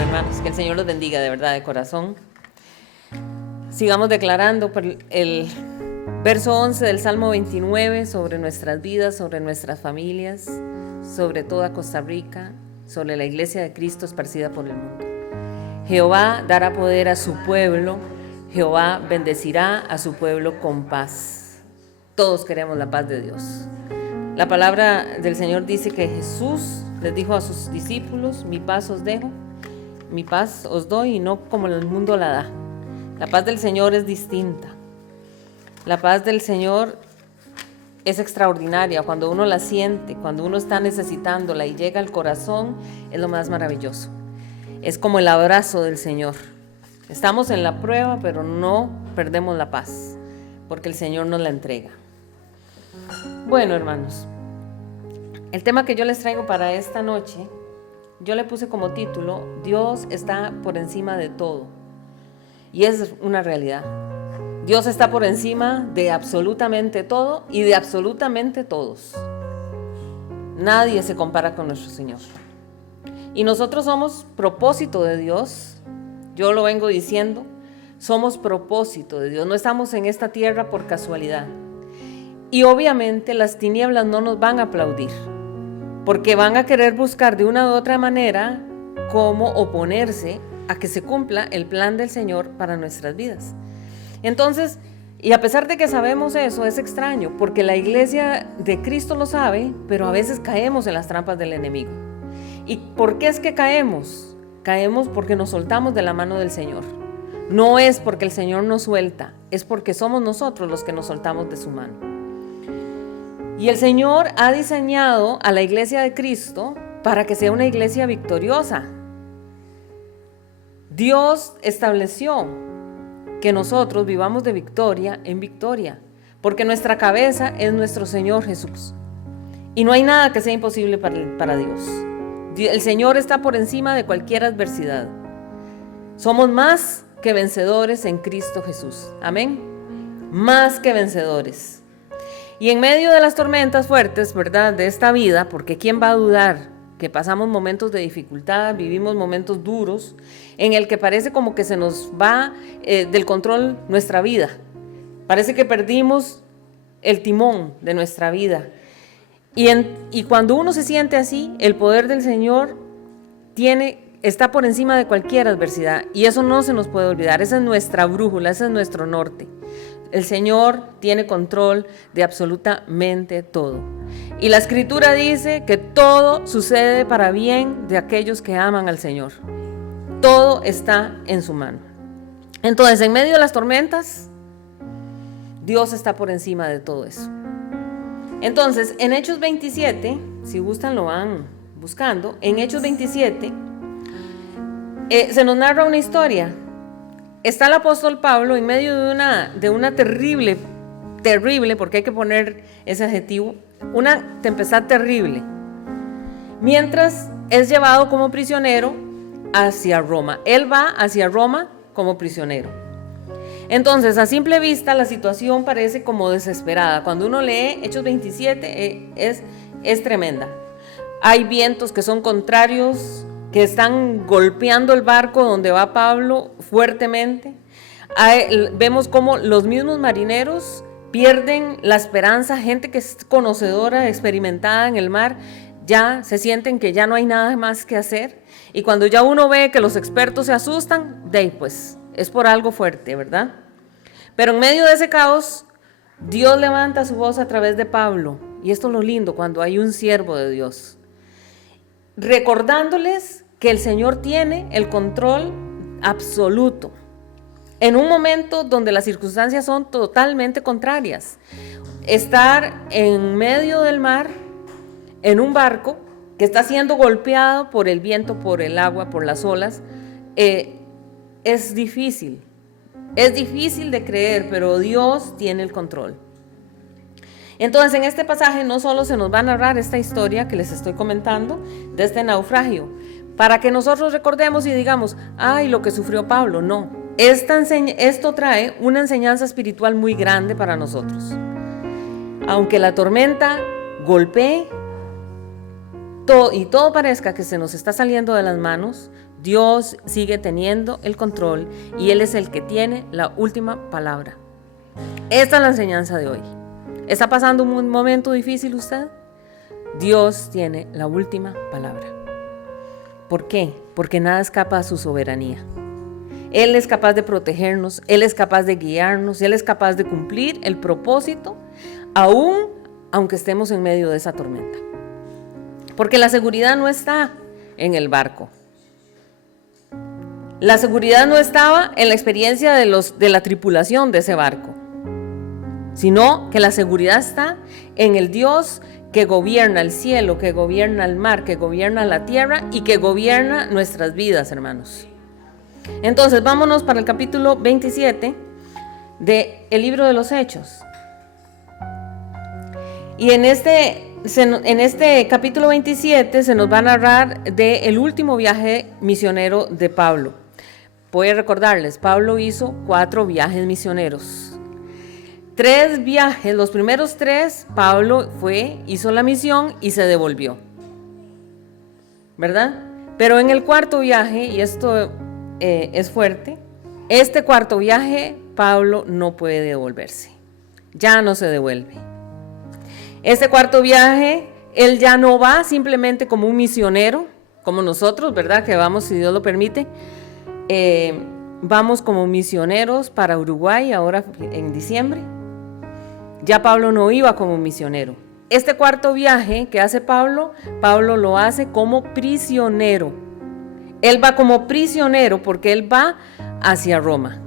Bueno, hermanos, que el Señor los bendiga de verdad, de corazón. Sigamos declarando por el verso 11 del Salmo 29 sobre nuestras vidas, sobre nuestras familias, sobre toda Costa Rica, sobre la iglesia de Cristo esparcida por el mundo. Jehová dará poder a su pueblo, Jehová bendecirá a su pueblo con paz. Todos queremos la paz de Dios. La palabra del Señor dice que Jesús les dijo a sus discípulos: mi paz os dejo, mi paz os doy, y no como el mundo la da. La paz del Señor es distinta. La paz del Señor es extraordinaria. Cuando uno la siente, cuando uno está necesitándola y llega al corazón, es lo más maravilloso. Es como el abrazo del Señor. Estamos en la prueba, pero no perdemos la paz, porque el Señor nos la entrega. Bueno, hermanos, el tema que yo les traigo para esta noche, yo le puse como título: Dios está por encima de todo. Y es una realidad. Dios está por encima de absolutamente todo y de absolutamente todos. Nadie se compara con nuestro Señor. Y nosotros somos propósito de Dios. Yo lo vengo diciendo, somos propósito de Dios. No estamos en esta tierra por casualidad. Y obviamente las tinieblas no nos van a aplaudir, porque van a querer buscar de una u otra manera cómo oponerse a que se cumpla el plan del Señor para nuestras vidas. Entonces, y a pesar de que sabemos eso, es extraño, porque la iglesia de Cristo lo sabe, pero a veces caemos en las trampas del enemigo. ¿Y por qué es que caemos? Caemos porque nos soltamos de la mano del Señor. No es porque el Señor nos suelta, es porque somos nosotros los que nos soltamos de su mano. Y el Señor ha diseñado a la iglesia de Cristo para que sea una iglesia victoriosa. Dios estableció que nosotros vivamos de victoria en victoria, porque nuestra cabeza es nuestro Señor Jesús. Y no hay nada que sea imposible para Dios. El Señor está por encima de cualquier adversidad. Somos más que vencedores en Cristo Jesús. Amén. Más que vencedores. Y en medio de las tormentas fuertes, ¿verdad?, de esta vida, porque ¿quién va a dudar que pasamos momentos de dificultad, vivimos momentos duros, en el que parece como que se nos va del control nuestra vida? Parece que perdimos el timón de nuestra vida. Y cuando uno se siente así, el poder del Señor está por encima de cualquier adversidad, y eso no se nos puede olvidar. Esa es nuestra brújula, ese es nuestro norte. El Señor tiene control de absolutamente todo. Y la Escritura dice que todo sucede para bien de aquellos que aman al Señor. Todo está en su mano. Entonces, en medio de las tormentas, Dios está por encima de todo eso. Entonces, en Hechos 27, si gustan lo van buscando, en Hechos 27 se nos narra una historia. Está el apóstol Pablo en medio de una terrible, porque hay que poner ese adjetivo, una tempestad terrible, mientras es llevado como prisionero hacia Roma. Él va hacia Roma como prisionero. Entonces, a simple vista, la situación parece como desesperada. Cuando uno lee Hechos 27, es tremenda. Hay vientos que son contrarios, que están golpeando el barco donde va Pablo fuertemente. Vemos cómo los mismos marineros pierden la esperanza. Gente que es conocedora, experimentada en el mar, ya se sienten que ya no hay nada más que hacer. Y cuando ya uno ve que los expertos se asustan, pues es por algo fuerte, ¿verdad? Pero en medio de ese caos, Dios levanta su voz a través de Pablo. Y esto es lo lindo cuando hay un siervo de Dios, recordándoles que el Señor tiene el control absoluto en un momento donde las circunstancias son totalmente contrarias. Estar en medio del mar, en un barco que está siendo golpeado por el viento, por el agua, por las olas, es difícil de creer, pero Dios tiene el control. Entonces, en este pasaje no solo se nos va a narrar esta historia que les estoy comentando de este naufragio, para que nosotros recordemos y digamos: ay, lo que sufrió Pablo. No, esto trae una enseñanza espiritual muy grande para nosotros. Aunque la tormenta golpee, todo parezca que se nos está saliendo de las manos, Dios sigue teniendo el control y Él es el que tiene la última palabra. Esta es la enseñanza de hoy. ¿Está pasando un momento difícil usted? Dios tiene la última palabra. ¿Por qué? Porque nada escapa a su soberanía. Él es capaz de protegernos, Él es capaz de guiarnos, Él es capaz de cumplir el propósito, aunque estemos en medio de esa tormenta. Porque la seguridad no está en el barco. La seguridad no estaba en la experiencia de la tripulación de ese barco, sino que la seguridad está en el Dios que gobierna el cielo, que gobierna el mar, que gobierna la tierra y que gobierna nuestras vidas, hermanos. Entonces, vámonos para el capítulo 27 del libro de los Hechos. Y en este capítulo 27 se nos va a narrar del último viaje misionero de Pablo. Voy a recordarles, Pablo hizo 4 viajes misioneros. 3 viajes, los primeros 3, Pablo hizo la misión y se devolvió, ¿verdad? Pero en el 4.º viaje, y esto es fuerte, este 4.º viaje, Pablo no puede devolverse, ya no se devuelve. Este 4.º viaje, él ya no va simplemente como un misionero, como nosotros, ¿verdad? Que vamos, si Dios lo permite, vamos como misioneros para Uruguay ahora en diciembre. Ya Pablo no iba como misionero. Este 4.º viaje que hace Pablo lo hace como prisionero. Él va como prisionero porque él va hacia Roma.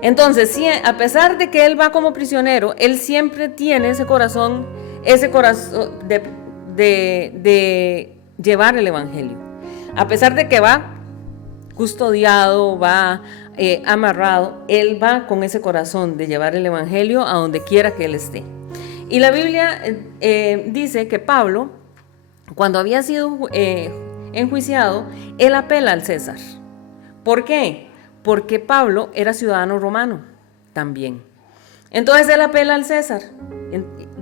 Entonces, sí, a pesar de que él va como prisionero, él siempre tiene ese corazón de llevar el evangelio. A pesar de que va custodiado, va amarrado, él va con ese corazón de llevar el evangelio a donde quiera que él esté. Y la Biblia dice que Pablo, cuando había sido enjuiciado, él apela al César. ¿Por qué? Porque Pablo era ciudadano romano también. Entonces él apela al César.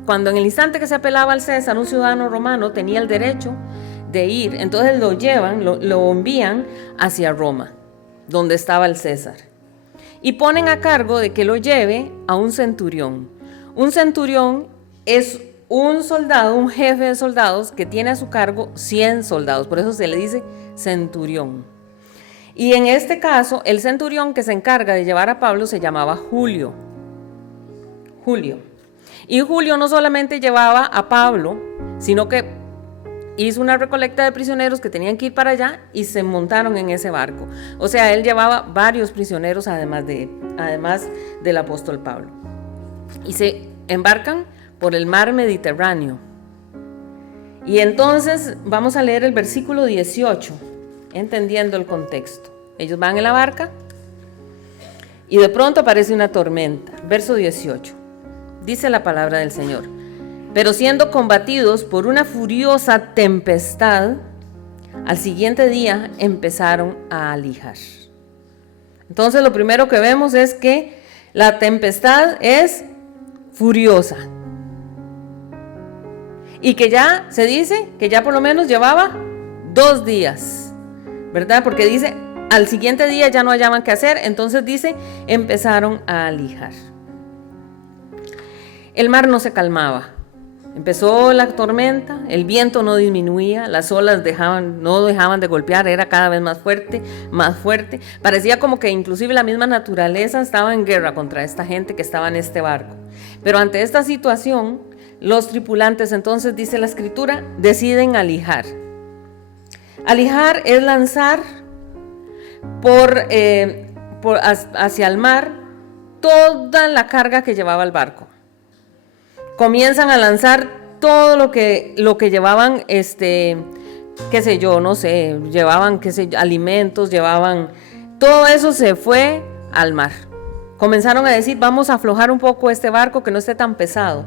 Cuando en el instante que se apelaba al César, un ciudadano romano tenía el derecho de ir. Entonces lo llevan, lo envían hacia Roma, donde estaba el César. Y ponen a cargo de que lo lleve a un centurión. Un centurión es un soldado, un jefe de soldados que tiene a su cargo 100 soldados. Por eso se le dice centurión. Y en este caso, el centurión que se encarga de llevar a Pablo se llamaba Julio. Y Julio no solamente llevaba a Pablo, sino que hizo una recolecta de prisioneros que tenían que ir para allá y se montaron en ese barco. O sea, él llevaba varios prisioneros además del apóstol Pablo. Y se embarcan por el mar Mediterráneo. Y entonces vamos a leer el versículo 18, entendiendo el contexto. Ellos van en la barca y de pronto aparece una tormenta. Verso 18. Dice la palabra del Señor: pero siendo combatidos por una furiosa tempestad, al siguiente día empezaron a alijar. Entonces lo primero que vemos es que la tempestad es furiosa. Y que ya se dice que ya por lo menos llevaba 2 días, ¿verdad? Porque dice, al siguiente día ya no hallaban qué hacer, entonces dice, empezaron a alijar. El mar no se calmaba. Empezó la tormenta, el viento no disminuía, las olas no dejaban de golpear, era cada vez más fuerte, más fuerte. Parecía como que inclusive la misma naturaleza estaba en guerra contra esta gente que estaba en este barco. Pero ante esta situación, los tripulantes, entonces dice la escritura, deciden alijar. Alijar es lanzar hacia el mar toda la carga que llevaba el barco. Comienzan a lanzar todo lo que llevaban, llevaban, alimentos, todo eso se fue al mar. Comenzaron a decir, vamos a aflojar un poco este barco que no esté tan pesado,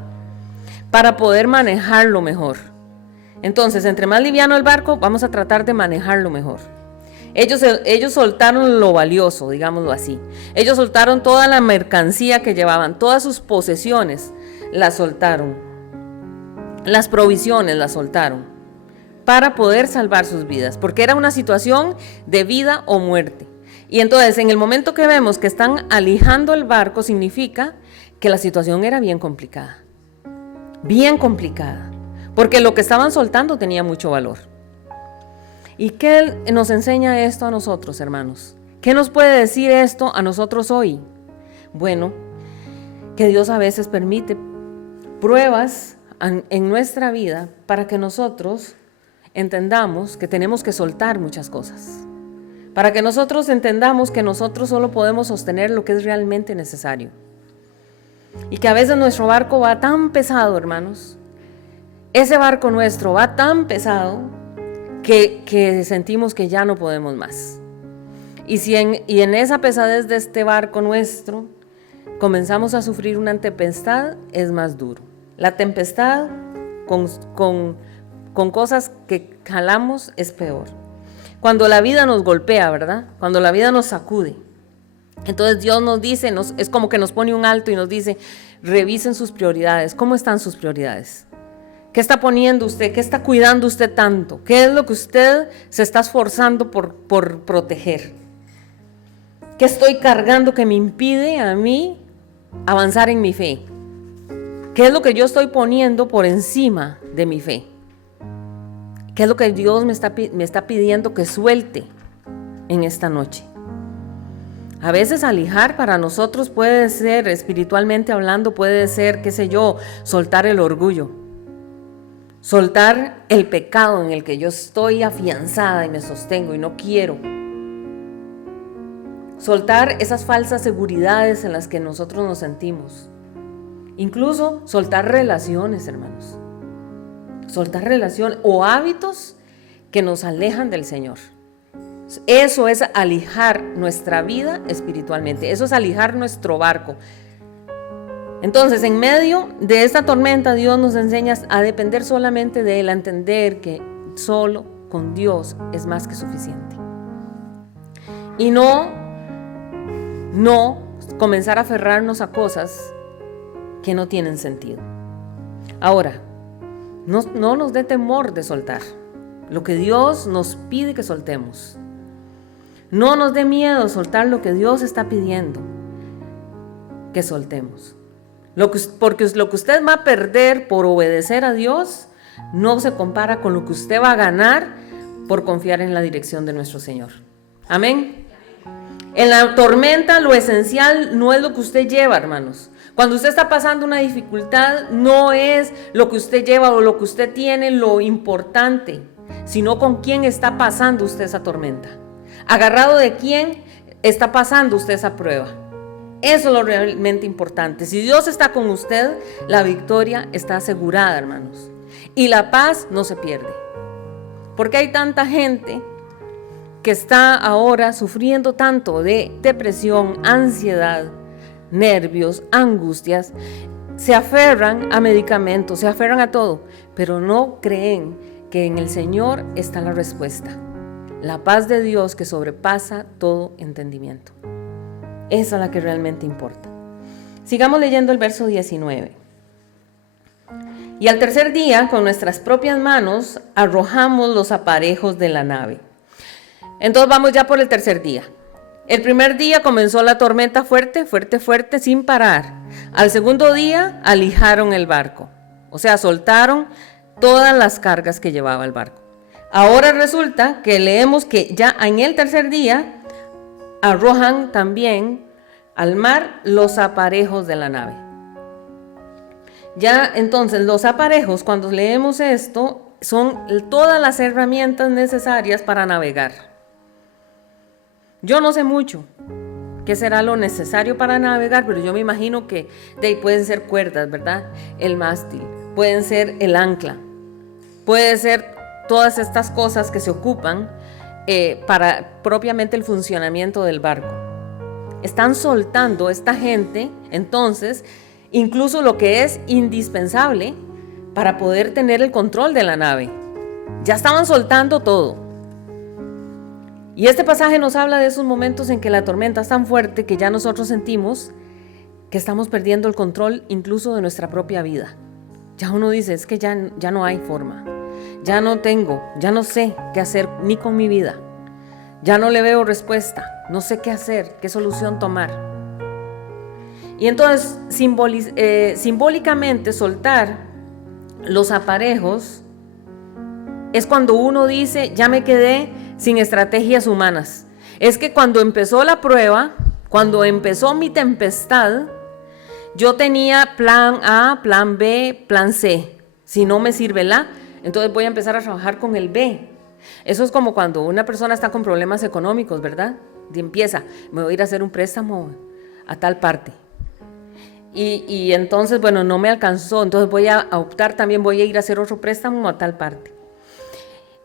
para poder manejarlo mejor. Entonces, entre más liviano el barco, vamos a tratar de manejarlo mejor. Ellos soltaron lo valioso, digámoslo así. Ellos soltaron toda la mercancía que llevaban, todas sus posesiones las soltaron. Las provisiones las soltaron. para poder salvar sus vidas, porque era una situación de vida o muerte. Y entonces, en el momento que vemos que están alijando el barco, significa que la situación era bien complicada, porque lo que estaban soltando tenía mucho valor. ¿Y qué nos enseña esto a nosotros, hermanos? ¿Qué nos puede decir esto a nosotros hoy? Bueno, que Dios a veces permite pruebas en nuestra vida para que nosotros entendamos que tenemos que soltar muchas cosas, para que nosotros entendamos que nosotros solo podemos sostener lo que es realmente necesario, y que a veces nuestro barco va tan pesado, hermanos, ese barco nuestro va tan pesado que sentimos que ya no podemos más. Y en esa pesadez de este barco nuestro comenzamos a sufrir una tempestad, es más duro. La tempestad con cosas que jalamos es peor. Cuando la vida nos golpea, ¿verdad? Cuando la vida nos sacude. Entonces Dios nos dice, es como que nos pone un alto y nos dice, revisen sus prioridades. ¿Cómo están sus prioridades? ¿Qué está poniendo usted? ¿Qué está cuidando usted tanto? ¿Qué es lo que usted se está esforzando por proteger? ¿Qué estoy cargando que me impide a mí avanzar en mi fe? ¿Qué es lo que yo estoy poniendo por encima de mi fe? ¿Qué es lo que Dios me está pidiendo que suelte en esta noche? A veces alijar para nosotros puede ser, espiritualmente hablando, puede ser, qué sé yo, soltar el orgullo. Soltar el pecado en el que yo estoy afianzada y me sostengo y no quiero. Soltar esas falsas seguridades en las que nosotros nos sentimos. Incluso soltar relaciones, hermanos. Soltar relaciones o hábitos que nos alejan del Señor. Eso es alijar nuestra vida espiritualmente. Eso es alijar nuestro barco. Entonces, en medio de esta tormenta, Dios nos enseña a depender solamente de Él, a entender que solo con Dios es más que suficiente. Y no comenzar a aferrarnos a cosas que no tienen sentido. Ahora, no nos dé temor de soltar lo que Dios nos pide que soltemos. No nos dé miedo soltar lo que Dios está pidiendo que soltemos. Porque lo que usted va a perder por obedecer a Dios no se compara con lo que usted va a ganar por confiar en la dirección de nuestro Señor. Amén. En la tormenta lo esencial no es lo que usted lleva, hermanos. Cuando usted está pasando una dificultad, no es lo que usted lleva o lo que usted tiene lo importante, sino con quién está pasando usted esa tormenta. Agarrado de quién está pasando usted esa prueba. Eso es lo realmente importante. Si Dios está con usted, la victoria está asegurada, hermanos. Y la paz no se pierde. Porque hay tanta gente que está ahora sufriendo tanto de depresión, ansiedad, nervios, angustias. Se aferran a medicamentos, se aferran a todo, pero no creen que en el Señor está la respuesta. La paz de Dios que sobrepasa todo entendimiento. Esa es la que realmente importa. Sigamos leyendo el verso 19. Y al tercer día, con nuestras propias manos, arrojamos los aparejos de la nave. Entonces vamos ya por el tercer día. El primer día comenzó la tormenta fuerte, sin parar. Al segundo día, alijaron el barco. O sea, soltaron todas las cargas que llevaba el barco. Ahora resulta que leemos que ya en el tercer día, arrojan también al mar los aparejos de la nave. Ya entonces los aparejos, cuando leemos esto, son todas las herramientas necesarias para navegar. Yo no sé mucho qué será lo necesario para navegar, pero yo me imagino que pueden ser cuerdas, ¿verdad? El mástil, pueden ser el ancla, puede ser todas estas cosas que se ocupan para propiamente el funcionamiento del barco. Están soltando esta gente, entonces, incluso lo que es indispensable para poder tener el control de la nave. Ya estaban soltando todo. Y este pasaje nos habla de esos momentos en que la tormenta es tan fuerte que ya nosotros sentimos que estamos perdiendo el control incluso de nuestra propia vida. Ya uno dice, es que ya no hay forma. ya no sé qué hacer ni con mi vida, ya no le veo respuesta, no sé qué hacer, qué solución tomar. Y entonces simbólicamente soltar los aparejos es cuando uno dice, ya me quedé sin estrategias humanas. Es que cuando empezó la prueba, cuando empezó mi tempestad, yo tenía plan A, plan B, plan C. Si no me sirve el A, entonces voy a empezar a trabajar con el B. Eso es como cuando una persona está con problemas económicos, ¿verdad? Y empieza, me voy a ir a hacer un préstamo a tal parte. Y entonces, bueno, no me alcanzó, entonces voy a optar también, voy a ir a hacer otro préstamo a tal parte.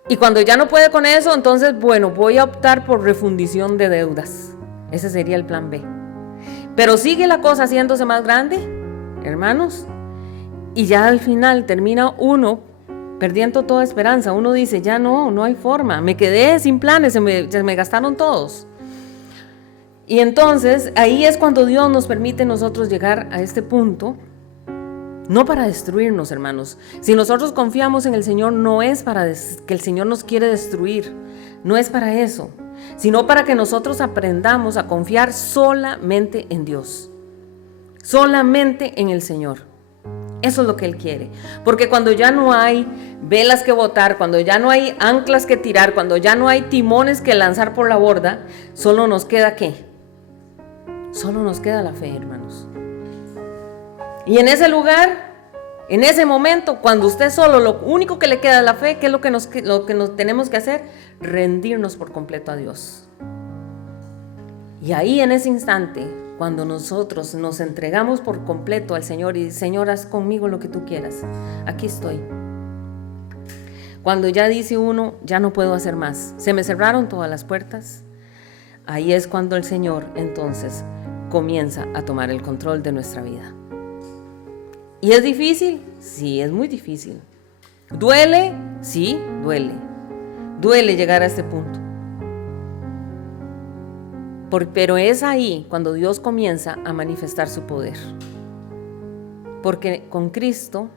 Y cuando ya no puede con eso, entonces, bueno, voy a optar por refundición de deudas. Ese sería el plan B. Pero sigue la cosa haciéndose más grande, hermanos, y ya al final termina uno perdiendo toda esperanza. Uno dice, ya no hay forma, me quedé sin planes, se me gastaron todos. Y entonces ahí es cuando Dios nos permite nosotros llegar a este punto, no para destruirnos, hermanos. Si nosotros confiamos en el Señor, no es para que el Señor nos quiere destruir, no es para eso, sino para que nosotros aprendamos a confiar solamente en Dios, solamente en el Señor. Eso es lo que Él quiere, porque cuando ya no hay velas que botar, cuando ya no hay anclas que tirar, cuando ya no hay timones que lanzar por la borda, solo nos queda ¿qué? Solo nos queda la fe, hermanos. Y en ese lugar, en ese momento, cuando usted solo, lo único que le queda es la fe, ¿qué es lo que nos tenemos que hacer? Rendirnos por completo a Dios. Y ahí en ese instante, cuando nosotros nos entregamos por completo al Señor y Señor, haz conmigo lo que tú quieras, aquí estoy. Cuando ya dice uno, ya no puedo hacer más, se me cerraron todas las puertas, ahí es cuando el Señor entonces comienza a tomar el control de nuestra vida. ¿Y es difícil? Sí, es muy difícil. ¿Duele? Sí, duele. Duele llegar a este punto. Pero es ahí cuando Dios comienza a manifestar su poder. Porque con Cristo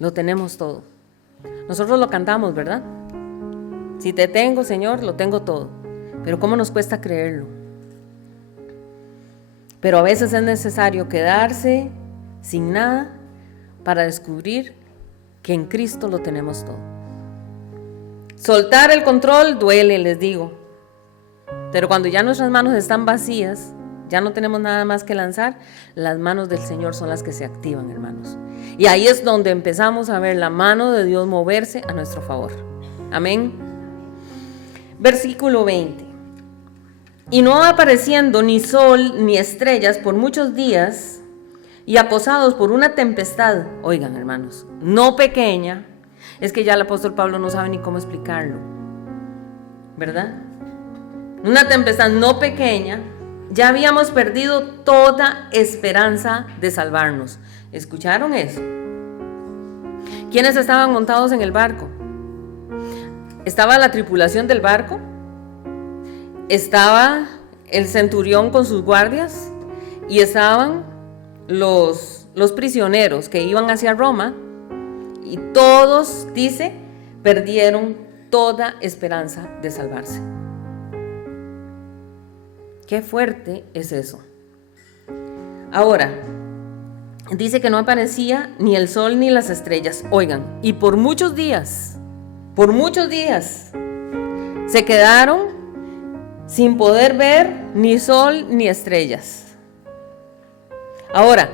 lo tenemos todo. Nosotros lo cantamos, ¿verdad? Si te tengo, Señor, lo tengo todo. Pero ¿cómo nos cuesta creerlo? Pero a veces es necesario quedarse sin nada para descubrir que en Cristo lo tenemos todo. Soltar el control duele, les digo. Pero cuando ya nuestras manos están vacías, ya no tenemos nada más que lanzar, las manos del Señor son las que se activan, hermanos. Y ahí es donde empezamos a ver la mano de Dios moverse a nuestro favor. Amén. Versículo 20. Y no apareciendo ni sol ni estrellas por muchos días, y acosados por una tempestad, oigan, hermanos, no pequeña, es que ya el apóstol Pablo no sabe ni cómo explicarlo, ¿verdad? Una tempestad no pequeña, ya habíamos perdido toda esperanza de salvarnos. ¿Escucharon eso? ¿Quiénes estaban montados en el barco? Estaba la tripulación del barco, estaba el centurión con sus guardias y estaban los prisioneros que iban hacia Roma, y todos, dice, perdieron toda esperanza de salvarse. Qué fuerte es eso. Ahora, dice que no aparecía ni el sol ni las estrellas. Oigan, y por muchos días, se quedaron sin poder ver ni sol ni estrellas. Ahora,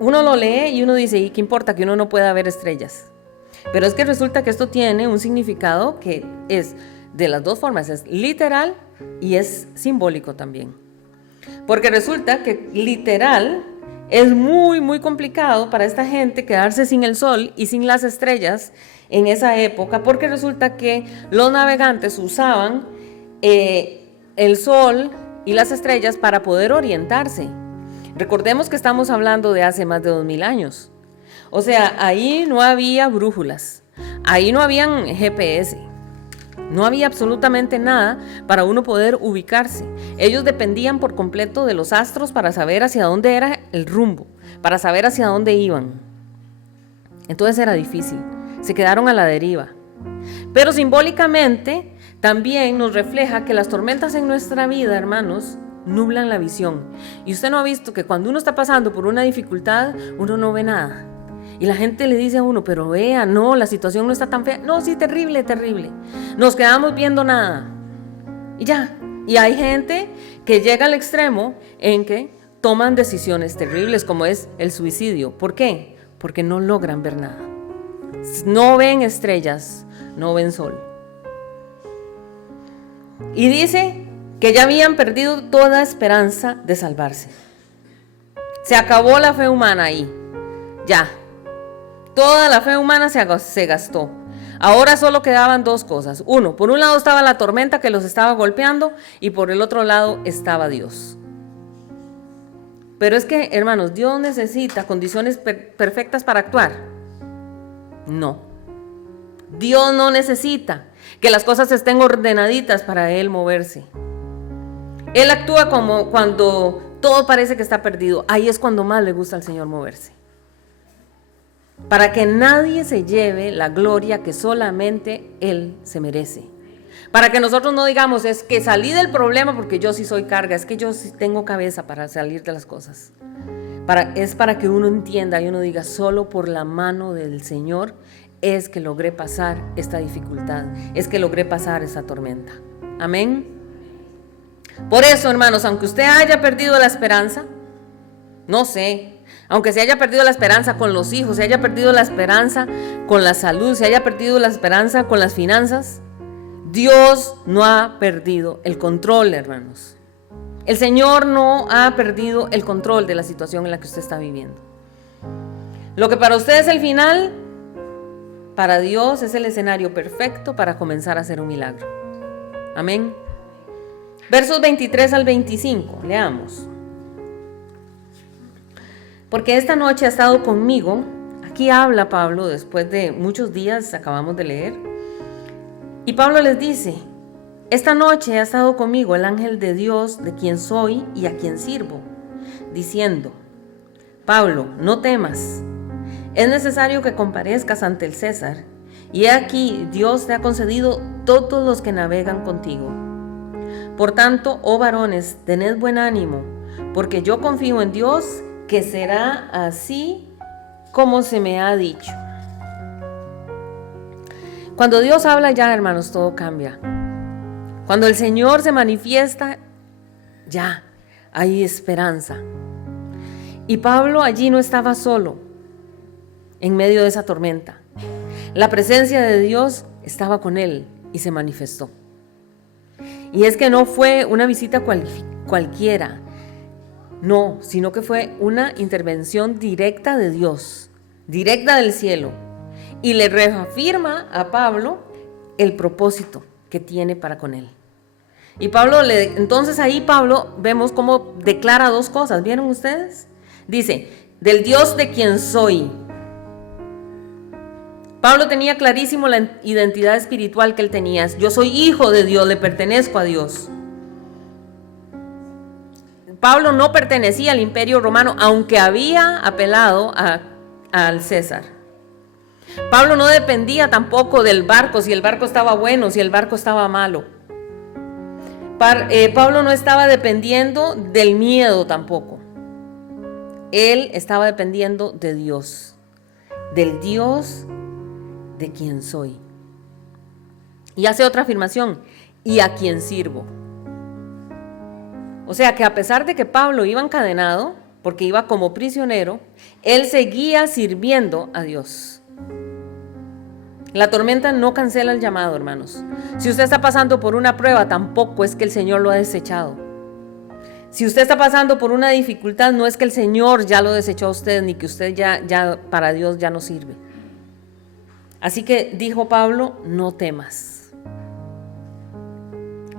uno lo lee y uno dice, ¿y qué importa que uno no pueda ver estrellas? Pero es que resulta que esto tiene un significado que es de las dos formas, es literal y es simbólico también. Porque resulta que literal es muy, muy complicado para esta gente quedarse sin el sol y sin las estrellas en esa época, porque resulta que los navegantes usaban el sol y las estrellas para poder orientarse. Recordemos que estamos hablando de hace más de 2000 años. O sea, ahí no había brújulas, ahí no habían GPS, no había absolutamente nada para uno poder ubicarse. Ellos dependían por completo de los astros para saber hacia dónde era el rumbo, para saber hacia dónde iban. Entonces era difícil. se quedaron a la deriva. Pero simbólicamente también nos refleja que las tormentas en nuestra vida, hermanos, nublan la visión. Y usted no ha visto que cuando uno está pasando por una dificultad, uno no ve nada. Y la gente le dice a uno, pero vea, no, la situación no está tan fea. No, sí, terrible, terrible. Nos quedamos viendo nada. Y ya. Y hay gente que llega al extremo en que toman decisiones terribles, como es el suicidio. ¿Por qué? Porque no logran ver nada. No ven estrellas, no ven sol. Y dice que ya habían perdido toda esperanza de salvarse. Se acabó la fe humana ahí. Ya. Toda la fe humana se gastó. Ahora solo quedaban dos cosas. Uno, por un lado estaba la tormenta que los estaba golpeando y por el otro lado estaba Dios. Pero es que, hermanos, ¿Dios necesita condiciones perfectas para actuar? No. Dios no necesita que las cosas estén ordenaditas para Él moverse. Él actúa como cuando todo parece que está perdido. Ahí es cuando más le gusta al Señor moverse. Para que nadie se lleve la gloria que solamente Él se merece. Para que nosotros no digamos, es que salí del problema porque yo sí soy carga, es que yo sí tengo cabeza para salir de las cosas. Es para que uno entienda y uno diga, solo por la mano del Señor es que logré pasar esta dificultad, es que logré pasar esta tormenta. Amén. Por eso, hermanos, aunque usted haya perdido la esperanza, no sé, aunque se haya perdido la esperanza con los hijos, se haya perdido la esperanza con la salud, se haya perdido la esperanza con las finanzas, Dios no ha perdido el control, hermanos. El Señor no ha perdido el control de la situación en la que usted está viviendo. Lo que para usted es el final, para Dios es el escenario perfecto para comenzar a hacer un milagro. Amén. Versos 23 al 25, leamos. Porque esta noche ha estado conmigo, aquí habla Pablo después de muchos días, acabamos de leer, y Pablo les dice, esta noche ha estado conmigo el ángel de Dios, de quien soy y a quien sirvo, diciendo, Pablo, no temas, es necesario que comparezcas ante el César, y he aquí Dios te ha concedido todos los que navegan contigo. Por tanto, oh varones, tened buen ánimo, porque yo confío en Dios, que será así como se me ha dicho. Cuando Dios habla ya, hermanos, todo cambia. Cuando el Señor se manifiesta, ya hay esperanza. Y Pablo allí no estaba solo en medio de esa tormenta. La presencia de Dios estaba con él y se manifestó. Y es que no fue una visita cualquiera. No, sino que fue una intervención directa de Dios, directa del cielo, y le reafirma a Pablo el propósito que tiene para con él. Y entonces ahí Pablo vemos cómo declara dos cosas, ¿vieron ustedes? Dice, del Dios de quien soy. Pablo tenía clarísimo la identidad espiritual que él tenía. Yo soy hijo de Dios, le pertenezco a Dios. Pablo no pertenecía al imperio romano, aunque había apelado al César. Pablo no dependía tampoco del barco, si el barco estaba bueno, si el barco estaba malo. Pablo no estaba dependiendo del miedo tampoco. Él estaba dependiendo de Dios, del Dios de quien soy. Y hace otra afirmación, y a quien sirvo. O sea que a pesar de que Pablo iba encadenado, porque iba como prisionero, él seguía sirviendo a Dios. La tormenta no cancela el llamado, hermanos. Si usted está pasando por una prueba, tampoco es que el Señor lo ha desechado. Si usted está pasando por una dificultad, no es que el Señor ya lo desechó a usted, ni que usted ya para Dios ya no sirve. Así que dijo Pablo, no temas.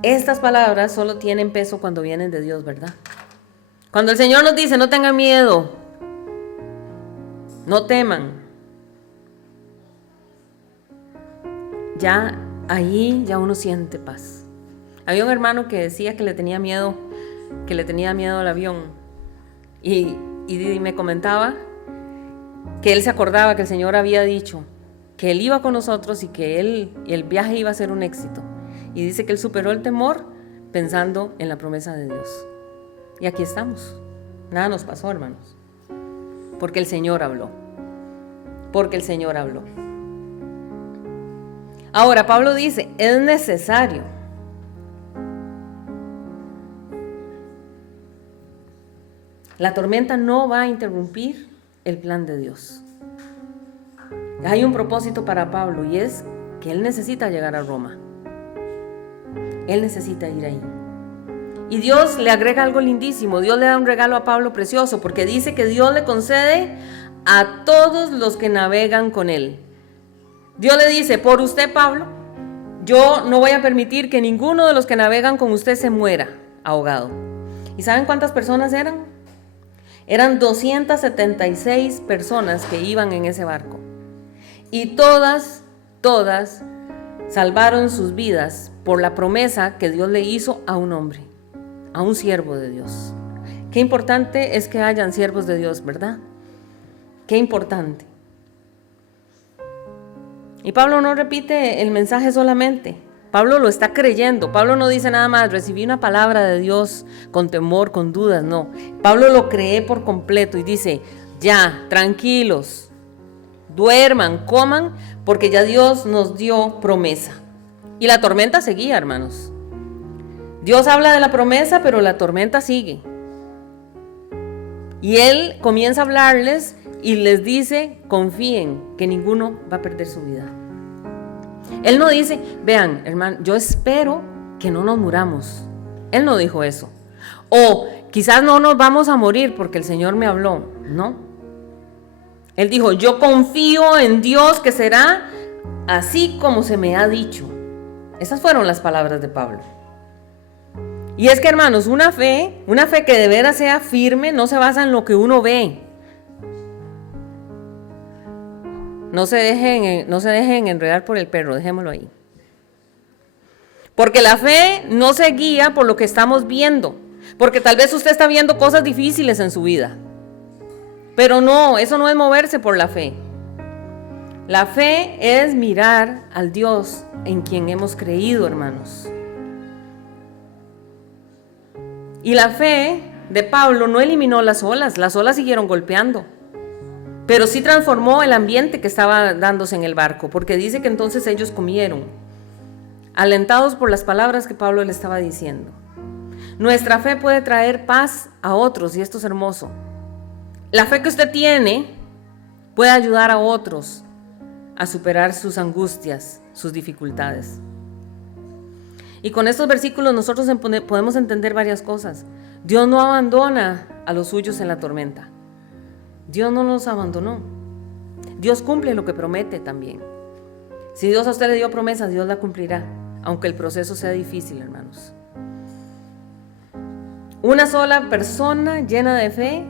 Estas palabras solo tienen peso cuando vienen de Dios, ¿verdad? Cuando el Señor nos dice, no tengan miedo, no teman, ya ahí ya uno siente paz. Había un hermano que decía que le tenía miedo al avión y me comentaba que él se acordaba que el Señor había dicho que Él iba con nosotros y que el viaje iba a ser un éxito. Y dice que Él superó el temor pensando en la promesa de Dios. Y aquí estamos. Nada nos pasó, hermanos. Porque el Señor habló. Porque el Señor habló. Ahora, Pablo dice, es necesario. La tormenta no va a interrumpir el plan de Dios. Hay un propósito para Pablo y es que él necesita llegar a Roma. Él necesita ir ahí. Y Dios le agrega algo lindísimo. Dios le da un regalo a Pablo precioso porque dice que Dios le concede a todos los que navegan con él. Dios le dice, por usted, Pablo, yo no voy a permitir que ninguno de los que navegan con usted se muera ahogado. ¿Y saben cuántas personas eran? Eran 276 personas que iban en ese barco. Y todas salvaron sus vidas por la promesa que Dios le hizo a un hombre, a un siervo de Dios. Qué importante es que hayan siervos de Dios, ¿verdad? Qué importante. Y Pablo no repite el mensaje solamente. Pablo lo está creyendo. Pablo no dice nada más, recibí una palabra de Dios con temor, con dudas, no. Pablo lo cree por completo y dice, ya, tranquilos, duerman, coman, porque ya Dios nos dio promesa. Y la tormenta seguía, hermanos. Dios habla de la promesa, pero la tormenta sigue. Y Él comienza a hablarles y les dice, confíen que ninguno va a perder su vida. Él no dice, vean, hermano, yo espero que no nos muramos. Él no dijo eso. O quizás no nos vamos a morir porque el Señor me habló. No. Él dijo, yo confío en Dios que será así como se me ha dicho. Esas fueron las palabras de Pablo. Y es que, hermanos, una fe que de veras sea firme no se basa en lo que uno ve. No se dejen enredar por el perro, dejémoslo ahí. Porque la fe no se guía por lo que estamos viendo. Porque tal vez usted está viendo cosas difíciles en su vida. Pero no, eso no es moverse por la fe. La fe es mirar al Dios en quien hemos creído, hermanos. Y la fe de Pablo no eliminó las olas siguieron golpeando. Pero sí transformó el ambiente que estaba dándose en el barco, porque dice que entonces ellos comieron, alentados por las palabras que Pablo le estaba diciendo. Nuestra fe puede traer paz a otros, y esto es hermoso. La fe que usted tiene puede ayudar a otros a superar sus angustias, sus dificultades. Y con estos versículos nosotros podemos entender varias cosas. Dios no abandona a los suyos en la tormenta. Dios no nos abandonó. Dios cumple lo que promete también. Si Dios a usted le dio promesa, Dios la cumplirá, aunque el proceso sea difícil, hermanos. Una sola persona llena de fe,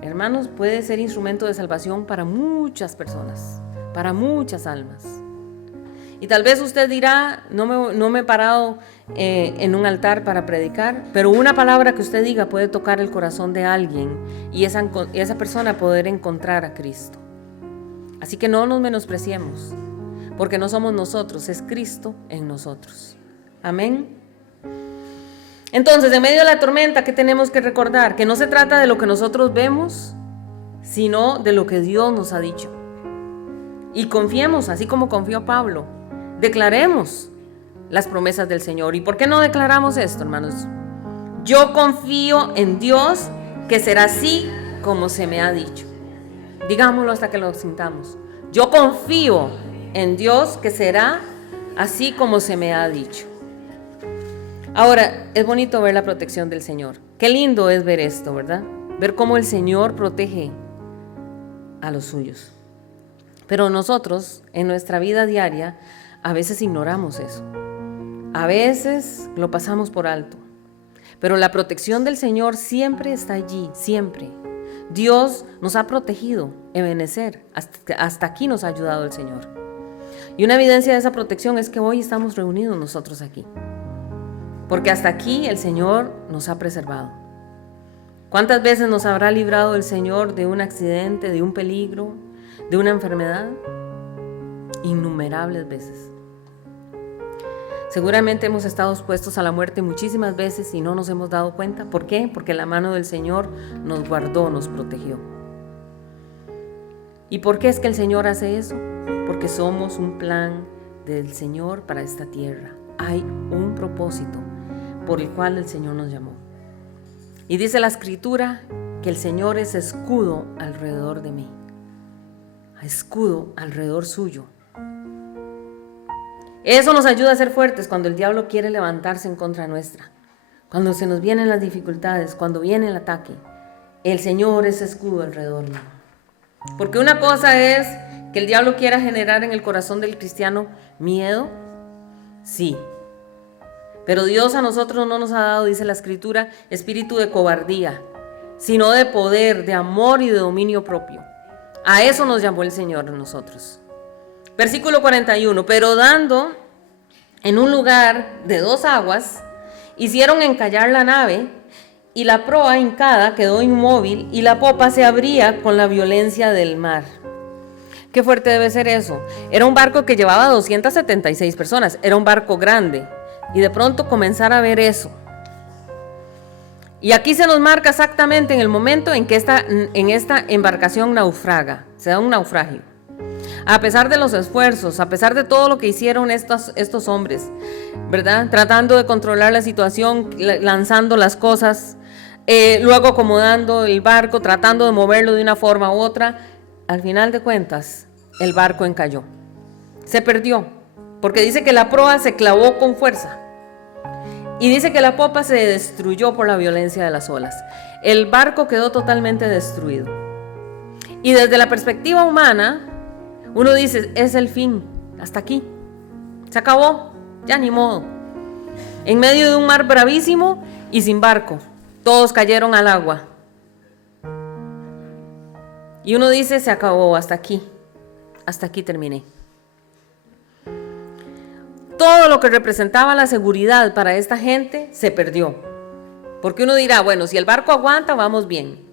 hermanos, puede ser instrumento de salvación para muchas personas, para muchas almas. Y tal vez usted dirá, no me he parado en un altar para predicar, pero una palabra que usted diga puede tocar el corazón de alguien y esa persona poder encontrar a Cristo. Así que no nos menospreciemos, porque no somos nosotros, es Cristo en nosotros. Amén. Entonces, en medio de la tormenta, ¿qué tenemos que recordar? Que no se trata de lo que nosotros vemos, sino de lo que Dios nos ha dicho. Y confiemos, así como confió Pablo. Declaremos las promesas del Señor. ¿Y por qué no declaramos esto, hermanos? Yo confío en Dios que será así como se me ha dicho. Digámoslo hasta que lo sintamos. Yo confío en Dios que será así como se me ha dicho. Ahora, es bonito ver la protección del Señor. Qué lindo es ver esto, ¿verdad? Ver cómo el Señor protege a los suyos. Pero nosotros, en nuestra vida diaria, a veces ignoramos eso. A veces lo pasamos por alto. Pero la protección del Señor siempre está allí, siempre. Dios nos ha protegido, Ebenezer. Hasta aquí nos ha ayudado el Señor. Y una evidencia de esa protección es que hoy estamos reunidos nosotros aquí. Porque hasta aquí el Señor nos ha preservado. ¿Cuántas veces nos habrá librado el Señor de un accidente, de un peligro, de una enfermedad? innumerables veces. Seguramente hemos estado expuestos a la muerte muchísimas veces y no nos hemos dado cuenta. ¿Por qué? Porque la mano del Señor nos guardó, nos protegió. ¿Y por qué es que el Señor hace eso? Porque somos un plan del Señor para esta tierra. Hay un propósito por el cual el Señor nos llamó. Y dice la Escritura que el Señor es escudo alrededor de mí, escudo alrededor suyo. Eso nos ayuda a ser fuertes cuando el diablo quiere levantarse en contra nuestra, cuando se nos vienen las dificultades, cuando viene el ataque. El Señor es escudo alrededor mío. Porque una cosa es que el diablo quiera generar en el corazón del cristiano miedo, sí. Pero Dios a nosotros no nos ha dado, dice la Escritura, espíritu de cobardía, sino de poder, de amor y de dominio propio. A eso nos llamó el Señor a nosotros. Versículo 41, pero dando en un lugar de 2 aguas, hicieron encallar la nave, y la proa hincada quedó inmóvil, y la popa se abría con la violencia del mar. Qué fuerte debe ser eso. Era un barco que llevaba 276 personas, era un barco grande, y de pronto comenzar a ver eso. Y aquí se nos marca exactamente en el momento en que esta embarcación naufraga, se da un naufragio. A pesar de los esfuerzos, a pesar de todo lo que hicieron estos hombres, ¿verdad? Tratando de controlar la situación, lanzando las cosas, luego acomodando el barco, tratando de moverlo de una forma u otra, al final de cuentas, el barco encalló. Se perdió, porque dice que la proa se clavó con fuerza. Y dice que la popa se destruyó por la violencia de las olas. El barco quedó totalmente destruido. Y desde la perspectiva humana, uno dice, es el fin, hasta aquí. Se acabó, ya ni modo. En medio de un mar bravísimo y sin barco, todos cayeron al agua. Y uno dice, se acabó, hasta aquí terminé. Todo lo que representaba la seguridad para esta gente se perdió. Porque uno dirá, bueno, si el barco aguanta, vamos bien.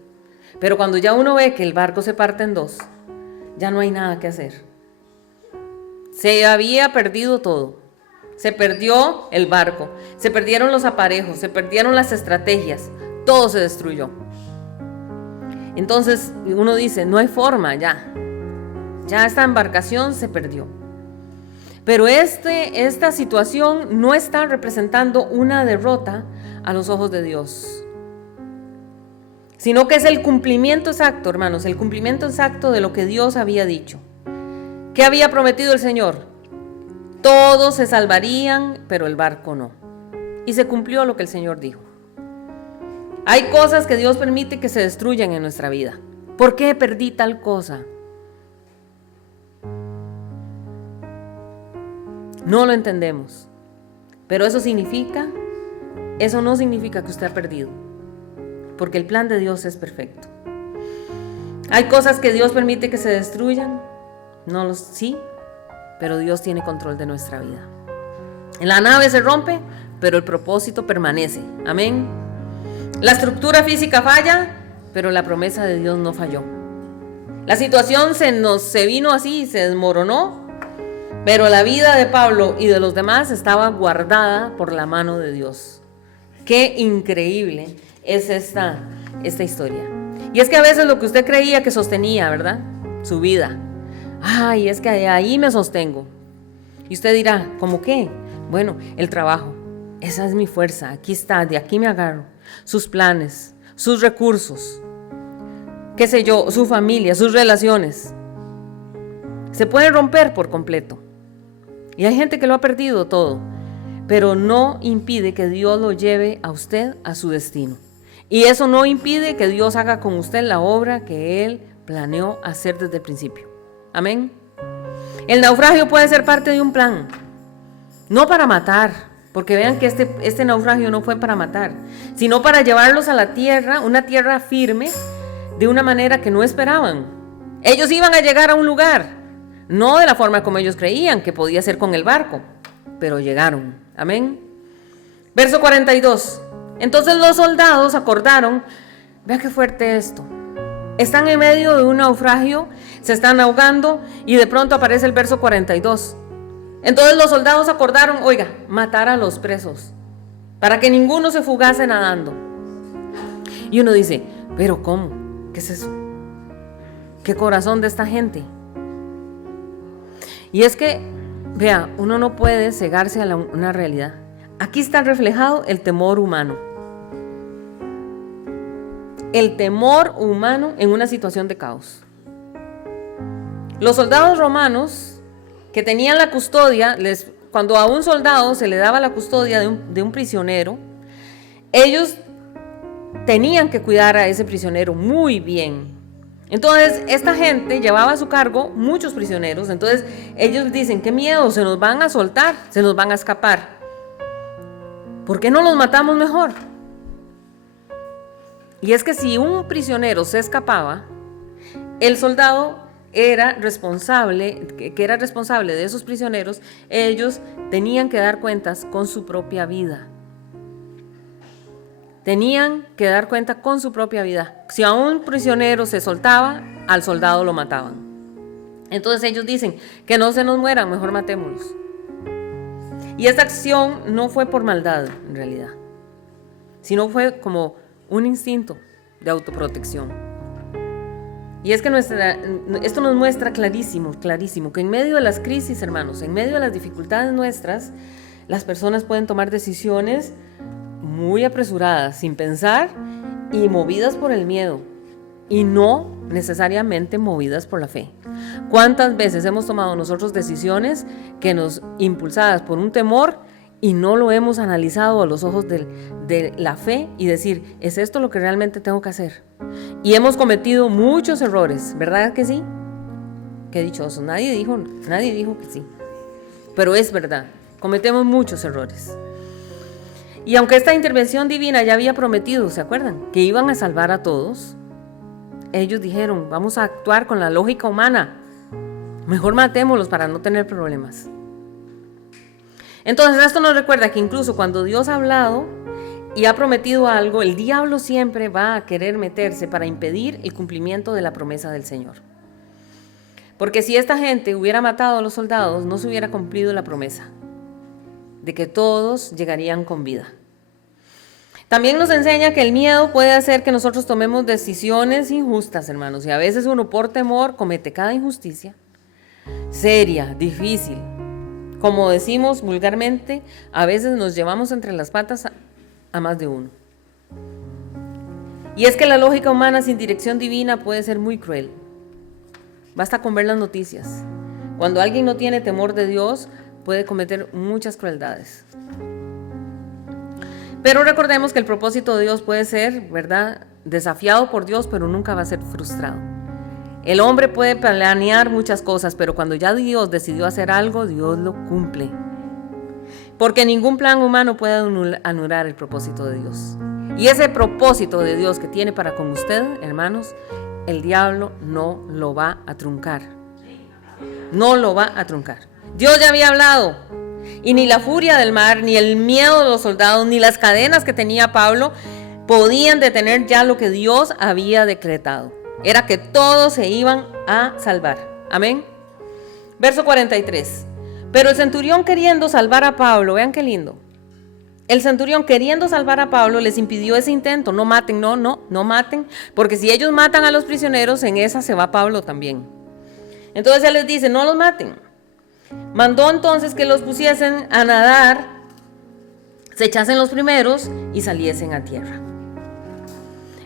Pero cuando ya uno ve que el barco se parte en 2, ya no hay nada que hacer. Se había perdido todo. Se perdió el barco, se perdieron los aparejos, se perdieron las estrategias, todo se destruyó. Entonces uno dice, no hay forma, ya esta embarcación se perdió. Pero esta situación no está representando una derrota a los ojos de Dios, sino que es el cumplimiento exacto, hermanos, el cumplimiento exacto de lo que Dios había dicho. ¿Qué había prometido el Señor? Todos se salvarían, pero el barco no. Y se cumplió lo que el Señor dijo. Hay cosas que Dios permite que se destruyan en nuestra vida. ¿Por qué perdí tal cosa? No lo entendemos. Pero eso no significa que usted ha perdido. Porque el plan de Dios es perfecto. Hay cosas que Dios permite que se destruyan. Sí, pero Dios tiene control de nuestra vida. La nave se rompe, pero el propósito permanece. Amén. La estructura física falla, pero la promesa de Dios no falló. La situación se vino así, se desmoronó, pero la vida de Pablo y de los demás estaba guardada por la mano de Dios. Qué increíble es esta historia. Y es que a veces lo que usted creía que sostenía, ¿verdad? Su vida. Ay, es que ahí me sostengo. Y usted dirá, ¿cómo qué? Bueno, el trabajo. Esa es mi fuerza. Aquí está, de aquí me agarro. Sus planes, sus recursos, qué sé yo, su familia, sus relaciones. Se pueden romper por completo. Y hay gente que lo ha perdido todo. Pero no impide que Dios lo lleve a usted a su destino. Y eso no impide que Dios haga con usted la obra que Él planeó hacer desde el principio. Amén. El naufragio puede ser parte de un plan, no para matar, porque vean que este naufragio no fue para matar, sino para llevarlos a la tierra, una tierra firme, de una manera que no esperaban. Ellos iban a llegar a un lugar, no de la forma como ellos creían que podía ser con el barco, pero llegaron. Amén. Verso 42. Entonces los soldados acordaron, vea qué fuerte esto. Están en medio de un naufragio, se están ahogando y de pronto aparece el verso 42. Entonces los soldados acordaron, oiga, matar a los presos, para que ninguno se fugase nadando. Y uno dice, ¿pero cómo? ¿Qué es eso? ¿Qué corazón de esta gente? Y es que, vea, uno no puede cegarse a una realidad. Aquí está reflejado el temor humano. El temor humano en una situación de caos. Los soldados romanos que tenían la custodia, cuando a un soldado se le daba la custodia de un prisionero, ellos tenían que cuidar a ese prisionero muy bien. Entonces esta gente llevaba a su cargo muchos prisioneros. Entonces ellos dicen, qué miedo, se nos van a soltar, se nos van a escapar. ¿Por qué no los matamos mejor? Y es que si un prisionero se escapaba, el soldado era responsable, que era responsable de esos prisioneros, ellos tenían que dar cuentas con su propia vida. Tenían que dar cuenta con su propia vida. Si a un prisionero se soltaba, al soldado lo mataban. Entonces ellos dicen, que no se nos mueran, mejor matémoslos. Y esta acción no fue por maldad, en realidad, sino fue como un instinto de autoprotección. Y es que esto nos muestra clarísimo, que en medio de las crisis, hermanos, en medio de las dificultades nuestras, las personas pueden tomar decisiones muy apresuradas, sin pensar y movidas por el miedo, y no necesariamente movidas por la fe. ¿Cuántas veces hemos tomado nosotros decisiones que nos impulsadas por un temor y no lo hemos analizado a los ojos de la fe y decir, ¿es esto lo que realmente tengo que hacer? Y hemos cometido muchos errores, ¿verdad que sí? Qué dichoso, nadie dijo que sí, pero es verdad, cometemos muchos errores. Y aunque esta intervención divina ya había prometido, ¿se acuerdan? Que iban a salvar a todos, ellos dijeron, vamos a actuar con la lógica humana, mejor matémoslos para no tener problemas. Entonces esto nos recuerda que incluso cuando Dios ha hablado y ha prometido algo, el diablo siempre va a querer meterse para impedir el cumplimiento de la promesa del Señor. Porque si esta gente hubiera matado a los soldados, no se hubiera cumplido la promesa de que todos llegarían con vida. También nos enseña que el miedo puede hacer que nosotros tomemos decisiones injustas, hermanos, y a veces uno por temor comete cada injusticia seria, difícil. Como decimos vulgarmente, a veces nos llevamos entre las patas a más de uno. Y es que la lógica humana sin dirección divina puede ser muy cruel. Basta con ver las noticias. Cuando alguien no tiene temor de Dios, puede cometer muchas crueldades. Pero recordemos que el propósito de Dios puede ser, ¿verdad?, desafiado por Dios, pero nunca va a ser frustrado. El hombre puede planear muchas cosas, pero cuando ya Dios decidió hacer algo, Dios lo cumple. Porque ningún plan humano puede anular el propósito de Dios. Y ese propósito de Dios que tiene para con usted, hermanos, el diablo no lo va a truncar. No lo va a truncar. Dios ya había hablado. Y ni la furia del mar, ni el miedo de los soldados, ni las cadenas que tenía Pablo podían detener ya lo que Dios había decretado. Era que todos se iban a salvar. Amén. Verso 43. Pero el centurión queriendo salvar a Pablo, vean qué lindo. El centurión queriendo salvar a Pablo les impidió ese intento. No maten, no maten. Porque si ellos matan a los prisioneros, en esa se va Pablo también. Entonces él les dice, no los maten. Mandó entonces que los pusiesen a nadar, se echasen los primeros y saliesen a tierra.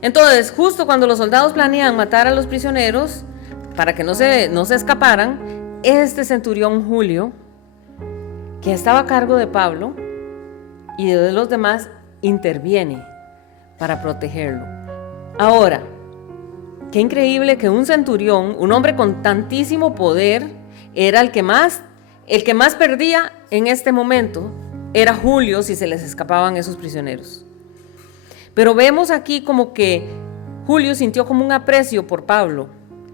Entonces, justo cuando los soldados planean matar a los prisioneros, para que no se escaparan, este centurión Julio, que estaba a cargo de Pablo y de los demás, interviene para protegerlo. Ahora, qué increíble que un centurión, un hombre con tantísimo poder, era el que más perdía en este momento, era Julio si se les escapaban esos prisioneros. Pero vemos aquí como que Julio sintió como un aprecio por Pablo.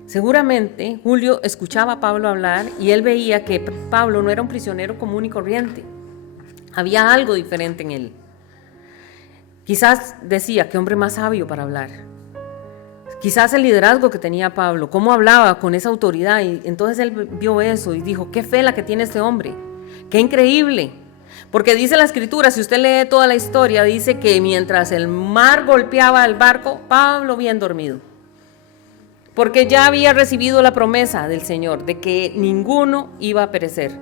Seguramente Julio escuchaba a Pablo hablar y él veía que Pablo no era un prisionero común y corriente. Había algo diferente en él. Quizás decía, qué hombre más sabio para hablar. Quizás el liderazgo que tenía Pablo, cómo hablaba con esa autoridad, y entonces él vio eso y dijo, qué fe la que tiene este hombre, qué increíble. Porque dice la escritura, si usted lee toda la historia, dice que mientras el mar golpeaba el barco, Pablo bien dormido. Porque ya había recibido la promesa del Señor de que ninguno iba a perecer.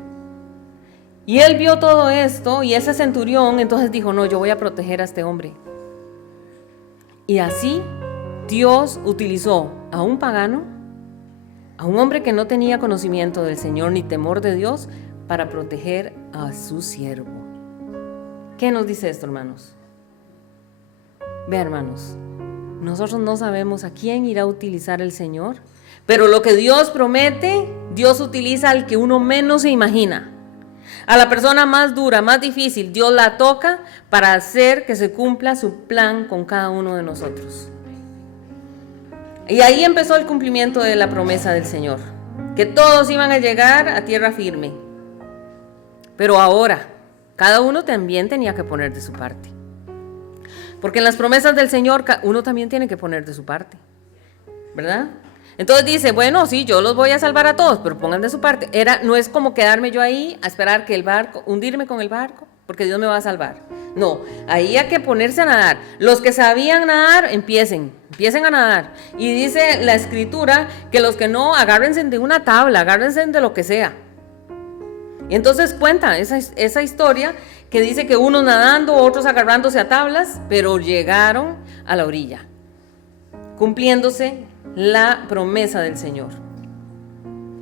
Y él vio todo esto y ese centurión entonces dijo, no, yo voy a proteger a este hombre. Y así Dios utilizó a un pagano, a un hombre que no tenía conocimiento del Señor ni temor de Dios, para proteger a su siervo. ¿Qué nos dice esto, hermanos? Vean, hermanos, nosotros no sabemos a quién irá a utilizar el Señor, pero lo que Dios promete, Dios utiliza al que uno menos se imagina. A la persona más dura, más difícil, Dios la toca para hacer que se cumpla su plan con cada uno de nosotros. Y ahí empezó el cumplimiento de la promesa del Señor, que todos iban a llegar a tierra firme. Pero ahora, cada uno también tenía que poner de su parte. Porque en las promesas del Señor, uno también tiene que poner de su parte, ¿verdad? Entonces dice, bueno, sí, yo los voy a salvar a todos, pero pongan de su parte. No es como quedarme yo ahí a esperar que el barco, hundirme con el barco, porque Dios me va a salvar. No, ahí hay que ponerse a nadar. Los que sabían nadar, empiecen a nadar. Y dice la escritura que los que no, agárrense de una tabla, agárrense de lo que sea. Y entonces cuenta esa historia que dice que unos nadando, otros agarrándose a tablas, pero llegaron a la orilla, cumpliéndose la promesa del Señor.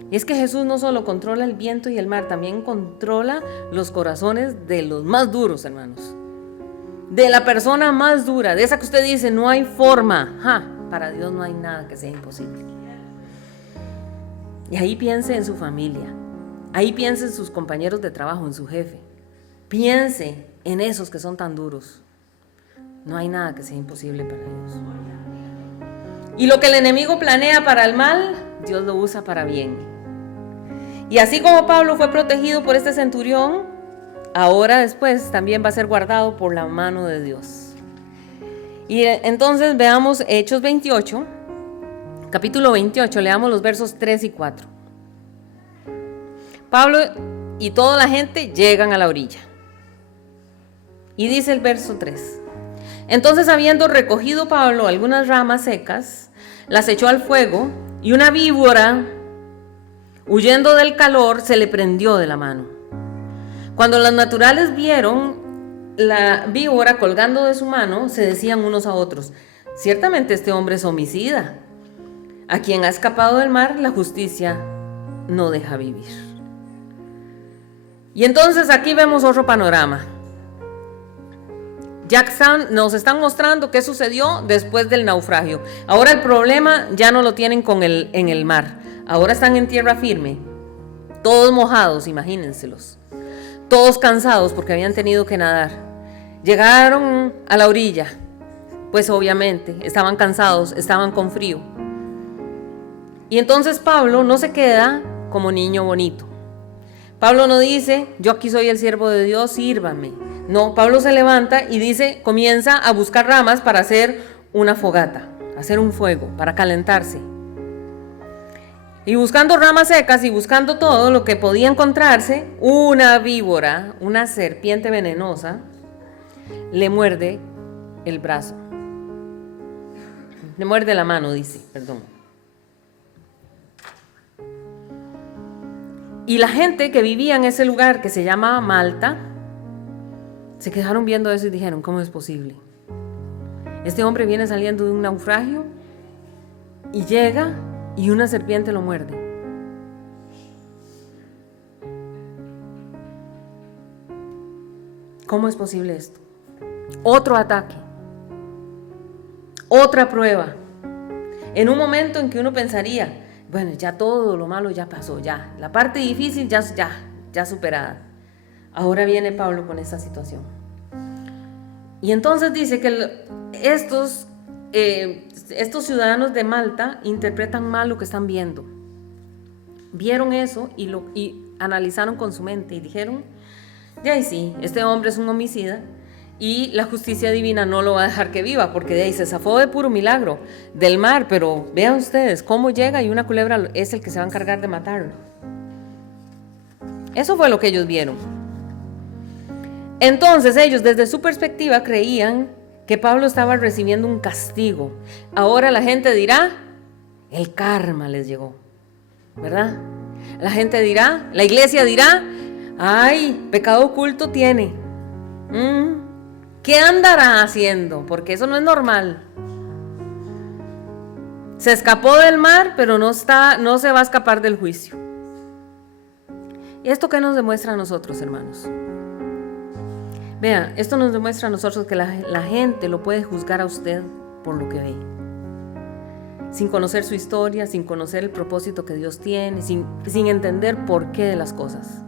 Y es que Jesús no solo controla el viento y el mar, también controla los corazones de los más duros, hermanos. De la persona más dura, de esa que usted dice, no hay forma. Para Dios no hay nada que sea imposible. Y ahí piense en su familia. Ahí piense en sus compañeros de trabajo, en su jefe. Piense en esos que son tan duros. No hay nada que sea imposible para Dios. Y lo que el enemigo planea para el mal, Dios lo usa para bien. Y así como Pablo fue protegido por este centurión, ahora después también va a ser guardado por la mano de Dios. Y entonces veamos Hechos 28, capítulo 28, leamos los versos 3 y 4. Pablo y toda la gente llegan a la orilla. Y dice el verso 3. Entonces, habiendo recogido Pablo algunas ramas secas, las echó al fuego, y una víbora, huyendo del calor, se le prendió de la mano. Cuando los naturales vieron la víbora colgando de su mano, se decían unos a otros, ciertamente este hombre es homicida. A quien ha escapado del mar, la justicia no deja vivir. Y entonces aquí vemos otro panorama. Ya nos están mostrando qué sucedió después del naufragio. Ahora el problema ya no lo tienen en el mar. Ahora están en tierra firme. Todos mojados, imagínenselos. Todos cansados porque habían tenido que nadar. Llegaron a la orilla. Pues obviamente estaban cansados, estaban con frío. Y entonces Pablo no se queda como niño bonito. Pablo no dice, yo aquí soy el siervo de Dios, sírvame. No, Pablo se levanta y dice, comienza a buscar ramas para hacer una fogata, hacer un fuego, para calentarse. Y buscando ramas secas y buscando todo lo que podía encontrarse, una víbora, una serpiente venenosa, le muerde el brazo. Le muerde la mano, dice, perdón. Y la gente que vivía en ese lugar que se llamaba Malta, se quedaron viendo eso y dijeron, ¿cómo es posible? Este hombre viene saliendo de un naufragio y llega y una serpiente lo muerde. ¿Cómo es posible esto? Otro ataque, otra prueba. En un momento en que uno pensaría, bueno, ya todo lo malo ya pasó, ya. La parte difícil ya superada. Ahora viene Pablo con esta situación. Y entonces dice que estos ciudadanos de Malta interpretan mal lo que están viendo. Vieron eso y analizaron con su mente y dijeron, ya sí, este hombre es un homicida y la justicia divina no lo va a dejar que viva, porque de ahí se zafó de puro milagro del mar, pero vean ustedes cómo llega y una culebra es el que se va a encargar de matarlo. Eso fue lo que ellos vieron. Entonces ellos desde su perspectiva creían que Pablo estaba recibiendo un castigo. Ahora la gente dirá, el karma les llegó, ¿verdad? La gente dirá, la iglesia dirá, ay, pecado oculto tiene. ¿Qué andará haciendo? Porque eso no es normal. Se escapó del mar, pero no se va a escapar del juicio. ¿Y esto qué nos demuestra a nosotros, hermanos? Vean, esto nos demuestra a nosotros que la gente lo puede juzgar a usted por lo que ve, sin conocer su historia, sin conocer el propósito que Dios tiene, sin entender por qué de las cosas.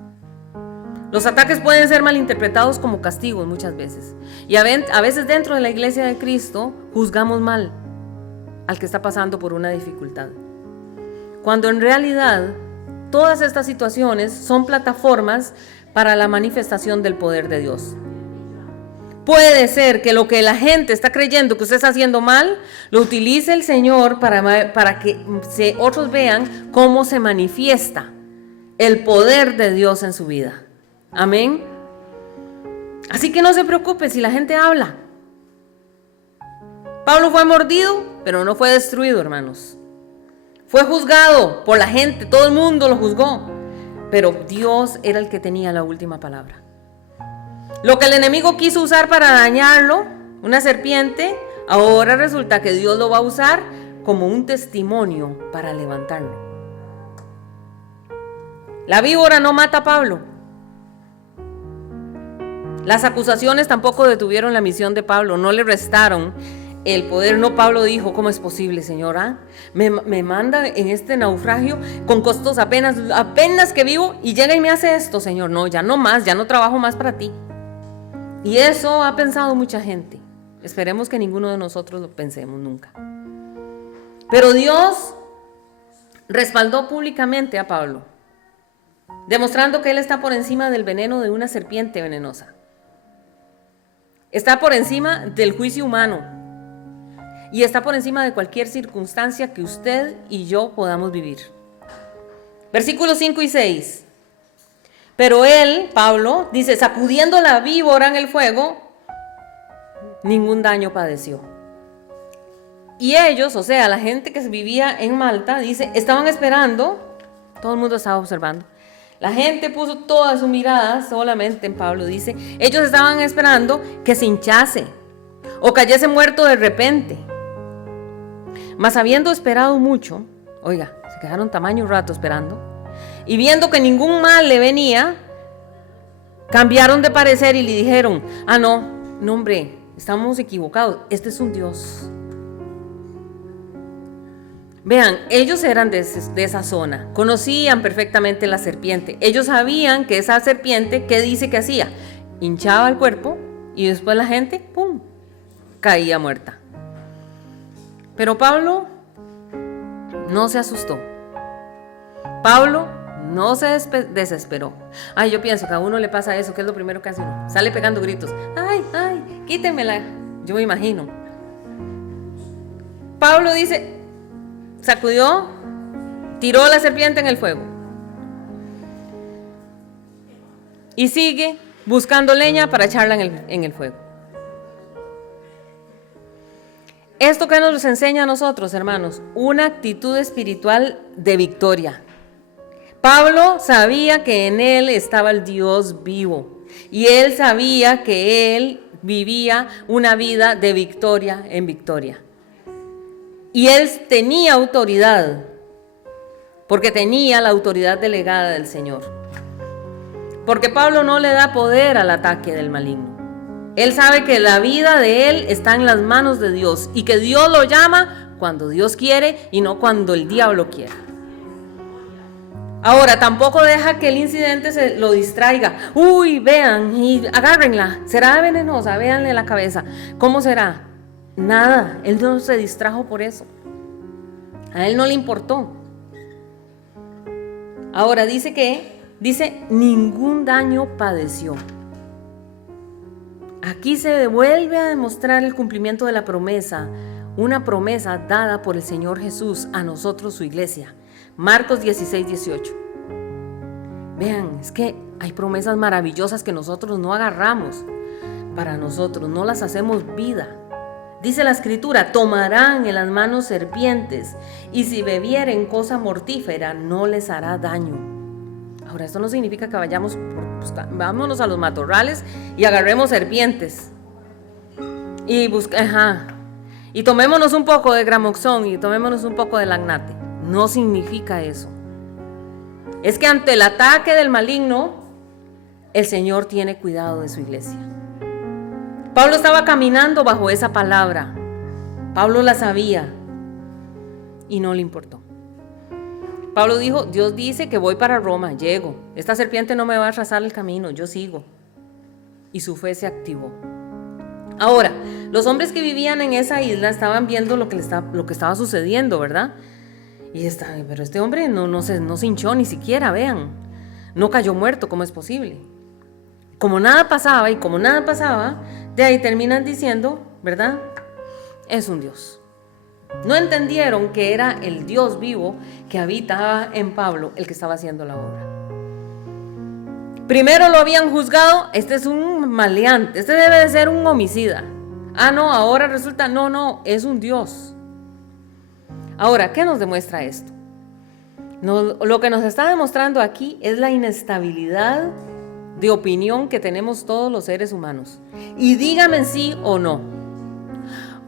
Los ataques pueden ser malinterpretados como castigos muchas veces. Y a veces dentro de la iglesia de Cristo juzgamos mal al que está pasando por una dificultad, cuando en realidad todas estas situaciones son plataformas para la manifestación del poder de Dios. Puede ser que lo que la gente está creyendo que usted está haciendo mal, lo utilice el Señor para que otros vean cómo se manifiesta el poder de Dios en su vida. Amén. Así que no se preocupe si la gente habla. Pablo fue mordido, pero no fue destruido, hermanos. Fue juzgado por la gente, todo el mundo lo juzgó, pero Dios era el que tenía la última palabra. Lo que el enemigo quiso usar para dañarlo, una serpiente, ahora resulta que Dios lo va a usar como un testimonio para levantarlo. La víbora no mata a Pablo. Las acusaciones tampoco detuvieron la misión de Pablo, no le restaron el poder. No, Pablo dijo, ¿cómo es posible, Señora? Me manda en este naufragio con costos apenas que vivo y llega y me hace esto, Señor. No, ya no más, ya no trabajo más para ti. Y eso ha pensado mucha gente. Esperemos que ninguno de nosotros lo pensemos nunca. Pero Dios respaldó públicamente a Pablo, demostrando que él está por encima del veneno de una serpiente venenosa. Está por encima del juicio humano y está por encima de cualquier circunstancia que usted y yo podamos vivir. Versículos 5 y 6. Pero él, Pablo, dice, sacudiendo la víbora en el fuego, ningún daño padeció. Y ellos, o sea, la gente que vivía en Malta, dice, estaban esperando, todo el mundo estaba observando. La gente puso toda su mirada solamente en Pablo, dice, ellos estaban esperando que se hinchase o cayese muerto de repente. Mas habiendo esperado mucho, oiga, se quedaron tamaño rato esperando, y viendo que ningún mal le venía, cambiaron de parecer y le dijeron, no hombre, estamos equivocados, este es un Dios. Vean, ellos eran de esa zona, conocían perfectamente la serpiente. Ellos sabían que esa serpiente, ¿qué dice que hacía? Hinchaba el cuerpo y después la gente, ¡pum!, caía muerta. Pero Pablo no se asustó. Pablo no se desesperó. Yo pienso que a uno le pasa eso, que es lo primero que hace uno. Sale pegando gritos. ¡Ay, quítemela! Yo me imagino. Pablo dice, sacudió, tiró la serpiente en el fuego y sigue buscando leña para echarla en el fuego. ¿Esto qué nos enseña a nosotros, hermanos? Una actitud espiritual de victoria. Pablo sabía que en él estaba el Dios vivo y él sabía que él vivía una vida de victoria en victoria. Y él tenía autoridad, porque tenía la autoridad delegada del Señor. Porque Pablo no le da poder al ataque del maligno. Él sabe que la vida de él está en las manos de Dios y que Dios lo llama cuando Dios quiere y no cuando el diablo quiera. Ahora, tampoco deja que el incidente se lo distraiga. Uy, vean, y agárrenla. ¿Será venenosa? Véanle la cabeza. ¿Cómo será? Nada, él no se distrajo por eso. A él no le importó. Ahora dice ningún daño padeció. Aquí se vuelve a demostrar el cumplimiento de la promesa, una promesa dada por el Señor Jesús a nosotros, su iglesia. Marcos 16, 18. Vean, es que hay promesas maravillosas que nosotros no agarramos para nosotros, no las hacemos vida. Dice la Escritura: tomarán en las manos serpientes, y si bebieren cosa mortífera no les hará daño. Ahora, esto no significa que vámonos a los matorrales y agarremos serpientes y tomémonos un poco de Gramoxón y tomémonos un poco de Lagnate. No significa eso. Es que ante el ataque del maligno, el Señor tiene cuidado de su iglesia. Pablo estaba caminando bajo esa palabra. Pablo la sabía y no le importó. Pablo dijo: Dios dice que voy para Roma, llego. Esta serpiente no me va a arrasar el camino, yo sigo. Y su fe se activó. Ahora, los hombres que vivían en esa isla estaban viendo lo que estaba sucediendo, ¿verdad? Pero este hombre no se hinchó ni siquiera, vean. No cayó muerto, ¿cómo es posible? Como nada pasaba, de ahí terminan diciendo, ¿verdad? Es un Dios. No entendieron que era el Dios vivo que habitaba en Pablo el que estaba haciendo la obra. Primero lo habían juzgado: este es un maleante, este debe de ser un homicida. No, ahora resulta, no, es un Dios. Ahora, ¿qué nos demuestra esto? Lo que nos está demostrando aquí es la inestabilidad de opinión que tenemos todos los seres humanos. Y dígame sí o no.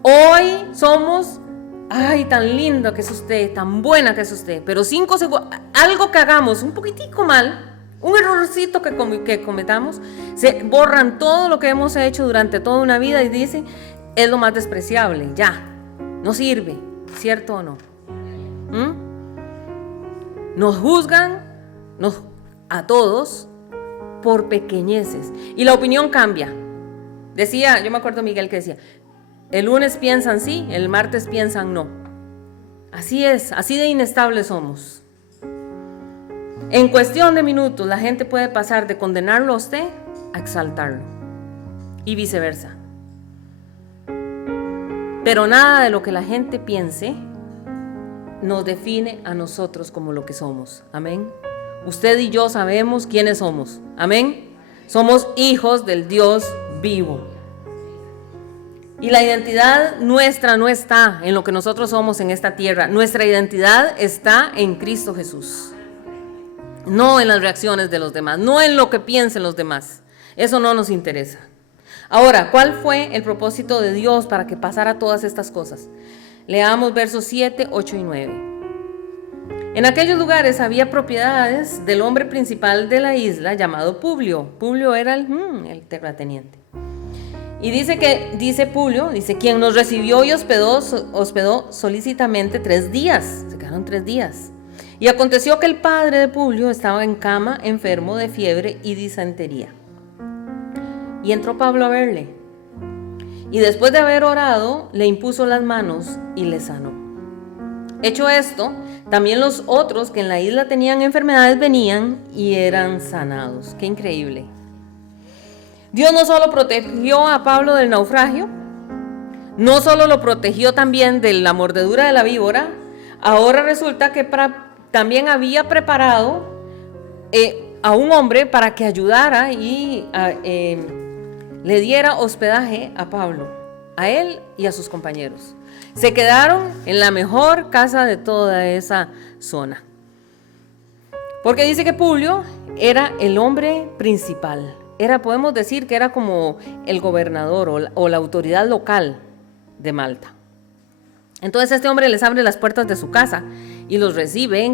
Hoy somos: ay, tan lindo que es usted, tan buena que es usted. Pero 5 segundos, algo que hagamos un poquitico mal, un errorcito que cometamos, se borran todo lo que hemos hecho durante toda una vida y dicen: es lo más despreciable, ya, no sirve, ¿cierto o no? Nos juzgan a todos por pequeñeces y la opinión cambia. Yo me acuerdo Miguel que decía: el lunes piensan sí, el martes piensan no. Así es, así de inestables somos. En cuestión de minutos la gente puede pasar de condenarlo a usted a exaltarlo y viceversa. Pero nada de lo que la gente piense nos define a nosotros como lo que somos. Amén. Usted y yo sabemos quiénes somos. Amén. Somos hijos del Dios vivo. Y la identidad nuestra no está en lo que nosotros somos en esta tierra. Nuestra identidad está en Cristo Jesús. No en las reacciones de los demás, no en lo que piensen los demás. Eso no nos interesa. Ahora, ¿cuál fue el propósito de Dios para que pasara todas estas cosas? Leamos versos 7, 8 y 9. En aquellos lugares había propiedades del hombre principal de la isla llamado Publio. Publio era el terrateniente. Y dice Publio, quien nos recibió y hospedó solícitamente 3 días. Se quedaron 3 días. Y aconteció que el padre de Publio estaba en cama, enfermo de fiebre y disentería. Y entró Pablo a verle. Y después de haber orado, le impuso las manos y le sanó. Hecho esto, también los otros que en la isla tenían enfermedades venían y eran sanados. ¡Qué increíble! Dios no solo protegió a Pablo del naufragio, no solo lo protegió también de la mordedura de la víbora, ahora resulta que también había preparado a un hombre para que ayudara y le diera hospedaje a Pablo, a él y a sus compañeros. Se quedaron en la mejor casa de toda esa zona. Porque dice que Publio era el hombre principal. Podemos decir que era como el gobernador o la autoridad local de Malta. Entonces este hombre les abre las puertas de su casa y los recibe: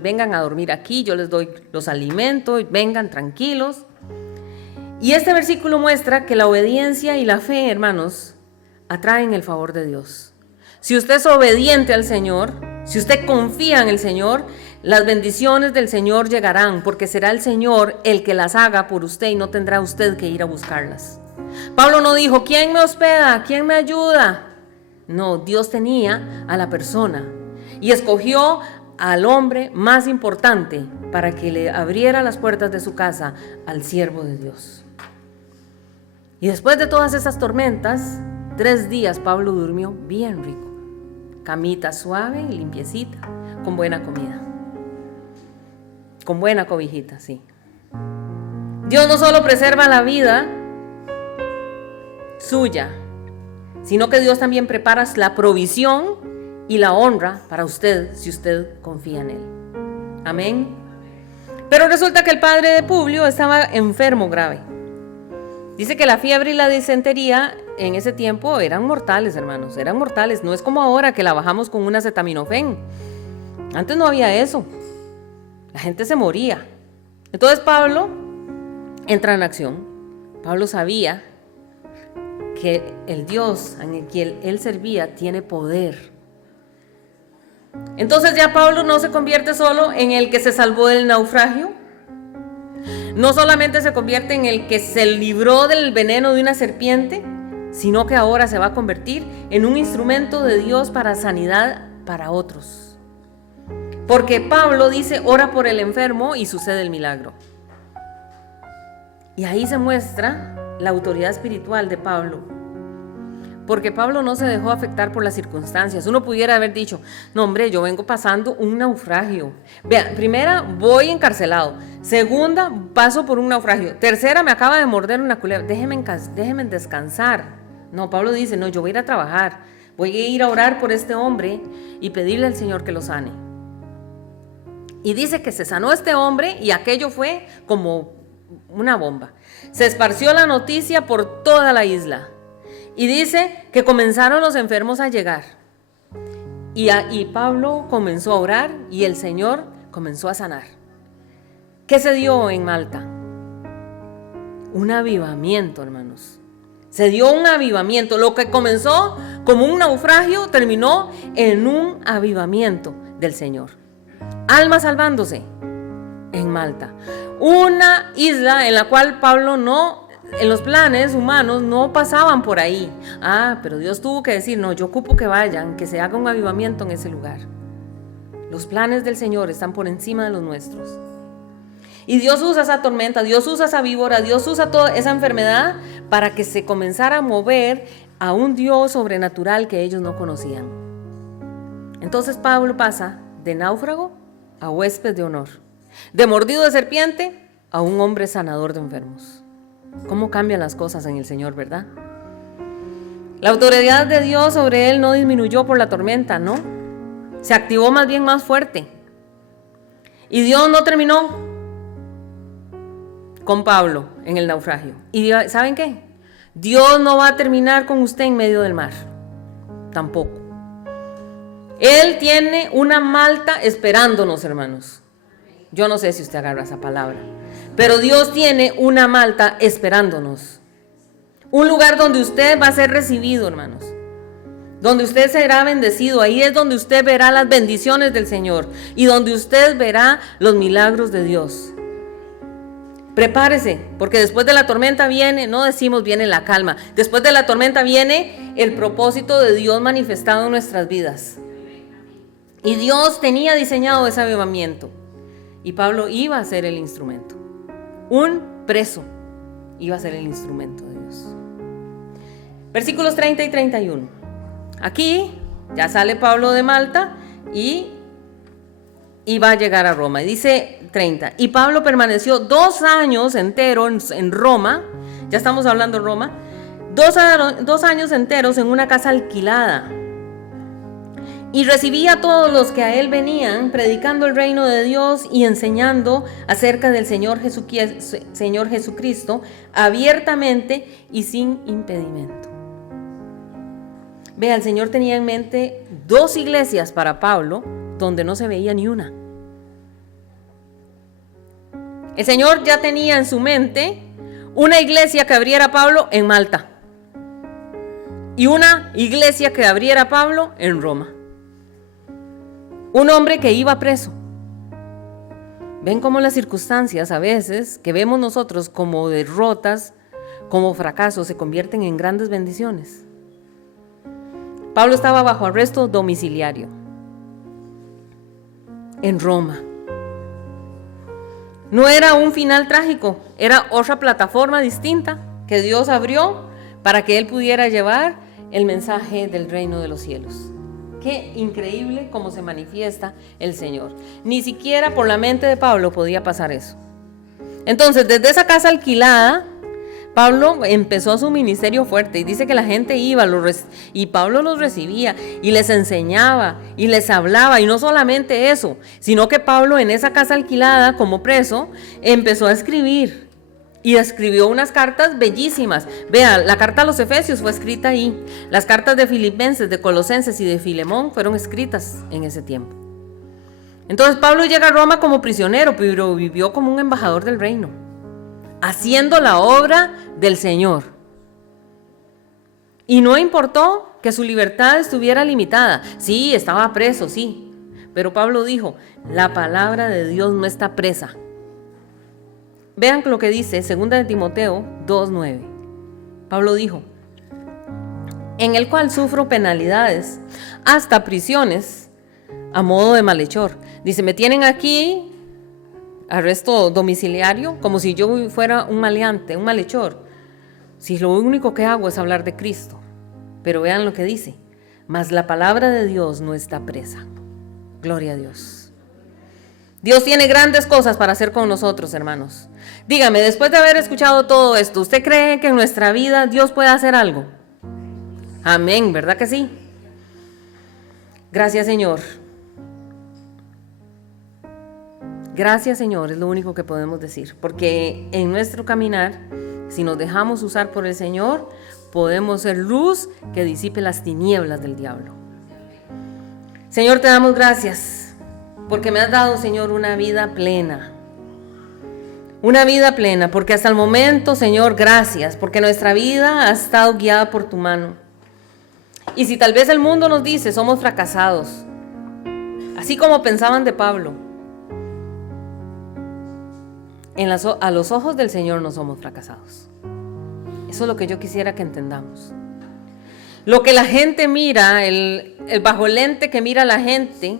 vengan a dormir aquí, yo les doy los alimentos, vengan tranquilos. Y este versículo muestra que la obediencia y la fe, hermanos, atraen el favor de Dios. Si usted es obediente al Señor, si usted confía en el Señor, las bendiciones del Señor llegarán, porque será el Señor el que las haga por usted y no tendrá usted que ir a buscarlas. Pablo no dijo: ¿quién me hospeda? ¿Quién me ayuda? No, Dios tenía a la persona y escogió al hombre más importante para que le abriera las puertas de su casa al siervo de Dios. Y después de todas esas tormentas, 3 días Pablo durmió bien rico. Camita suave y limpiecita, con buena comida. Con buena cobijita, sí. Dios no solo preserva la vida suya, sino que Dios también prepara la provisión y la honra para usted si usted confía en Él. Amén. Pero resulta que el padre de Publio estaba enfermo grave. Dice que la fiebre y la disentería en ese tiempo eran mortales, hermanos, eran mortales. No es como ahora que la bajamos con un acetaminofén. Antes no había eso. La gente se moría. Entonces Pablo entra en acción. Pablo sabía que el Dios en el que él servía tiene poder. Entonces ya Pablo no se convierte solo en el que se salvó del naufragio. No solamente se convierte en el que se libró del veneno de una serpiente, sino que ahora se va a convertir en un instrumento de Dios para sanidad para otros. Porque Pablo dice, ora por el enfermo y sucede el milagro. Y ahí se muestra la autoridad espiritual de Pablo. Porque Pablo no se dejó afectar por las circunstancias. Uno pudiera haber dicho, no hombre, yo vengo pasando un naufragio. Vea, primera, voy encarcelado. Segunda, paso por un naufragio. Tercera, me acaba de morder una culebra. Déjenme descansar. No, Pablo dice, no, yo voy a ir a trabajar. Voy a ir a orar por este hombre y pedirle al Señor que lo sane. Y dice que se sanó este hombre y aquello fue como una bomba. Se esparció la noticia por toda la isla. Y dice que comenzaron los enfermos a llegar. Y Pablo comenzó a orar y el Señor comenzó a sanar. ¿Qué se dio en Malta? Un avivamiento, hermanos. Se dio un avivamiento. Lo que comenzó como un naufragio terminó en un avivamiento del Señor. Almas salvándose en Malta. Una isla en la cual Pablo en los planes humanos no pasaban por ahí. Pero Dios tuvo que decir, no, yo ocupo que vayan, que se haga un avivamiento en ese lugar. Los planes del Señor están por encima de los nuestros. Y Dios usa esa tormenta, Dios usa esa víbora, Dios usa toda esa enfermedad para que se comenzara a mover a un Dios sobrenatural que ellos no conocían. Entonces Pablo pasa de náufrago a huésped de honor, de mordido de serpiente a un hombre sanador de enfermos. ¿Cómo cambian las cosas en el Señor, verdad? La autoridad de Dios sobre él no disminuyó por la tormenta, ¿no? Se activó más bien más fuerte. Y Dios no terminó con Pablo en el naufragio. Y ¿saben qué? Dios no va a terminar con usted en medio del mar. Tampoco. Él tiene una Malta esperándonos, hermanos. Yo no sé si usted agarra esa palabra. Pero Dios tiene una Malta esperándonos. Un lugar donde usted va a ser recibido, hermanos. Donde usted será bendecido. Ahí es donde usted verá las bendiciones del Señor. Y donde usted verá los milagros de Dios. Prepárese, porque después de la tormenta viene, no decimos viene la calma. Después de la tormenta viene el propósito de Dios manifestado en nuestras vidas. Y Dios tenía diseñado ese avivamiento. Y Pablo iba a ser el instrumento. Un preso iba a ser el instrumento de Dios. Versículos 30 y 31. Aquí ya sale Pablo de Malta y va a llegar a Roma. Y dice 30. Y Pablo permaneció 2 años enteros en Roma. Ya estamos hablando de Roma. 2 años enteros en una casa alquilada. Y recibía a todos los que a él venían, predicando el reino de Dios y enseñando acerca del Señor Jesucristo, abiertamente y sin impedimento. Vea, el Señor tenía en mente 2 iglesias para Pablo, donde no se veía ni una. El Señor ya tenía en su mente una iglesia que abriera Pablo en Malta y una iglesia que abriera Pablo en Roma. Un hombre que iba preso. Ven cómo las circunstancias a veces que vemos nosotros como derrotas, como fracasos, se convierten en grandes bendiciones. Pablo estaba bajo arresto domiciliario en Roma. No era un final trágico, era otra plataforma distinta que Dios abrió para que él pudiera llevar el mensaje del reino de los cielos. Qué increíble cómo se manifiesta el Señor. Ni siquiera por la mente de Pablo podía pasar eso. Entonces, desde esa casa alquilada, Pablo empezó su ministerio fuerte y dice que la gente iba y Pablo los recibía y les enseñaba y les hablaba, y no solamente eso, sino que Pablo en esa casa alquilada como preso empezó a escribir y escribió unas cartas bellísimas. Vea, la carta a los Efesios fue escrita ahí, las cartas de Filipenses, de Colosenses y de Filemón fueron escritas en ese tiempo. Entonces Pablo llega a Roma como prisionero, pero vivió como un embajador del reino, haciendo la obra del Señor. Y no importó que su libertad estuviera limitada. Sí, estaba preso, sí. Pero Pablo dijo, la palabra de Dios no está presa. Vean lo que dice 2 de Timoteo 2:9. Pablo dijo, en el cual sufro penalidades, hasta prisiones, a modo de malhechor. Dice, me tienen aquí, arresto domiciliario, como si yo fuera un maleante, un malhechor, si lo único que hago es hablar de Cristo. Pero vean lo que dice, mas la palabra de Dios no está presa. Gloria a Dios. Dios tiene grandes cosas para hacer con nosotros, hermanos. Dígame, después de haber escuchado todo esto, ¿usted cree que en nuestra vida Dios puede hacer algo? Amén, ¿verdad que sí? Gracias, Señor. Gracias, Señor, es lo único que podemos decir, porque en nuestro caminar, si nos dejamos usar por el Señor, podemos ser luz que disipe las tinieblas del diablo. Señor, te damos gracias, porque me has dado, Señor, una vida plena. Una vida plena, porque hasta el momento, Señor, gracias, porque nuestra vida ha estado guiada por tu mano. Y si tal vez el mundo nos dice, somos fracasados, así como pensaban de Pablo, a los ojos del Señor no somos fracasados. Eso es lo que yo quisiera que entendamos. Lo que la gente mira, el bajo lente que mira la gente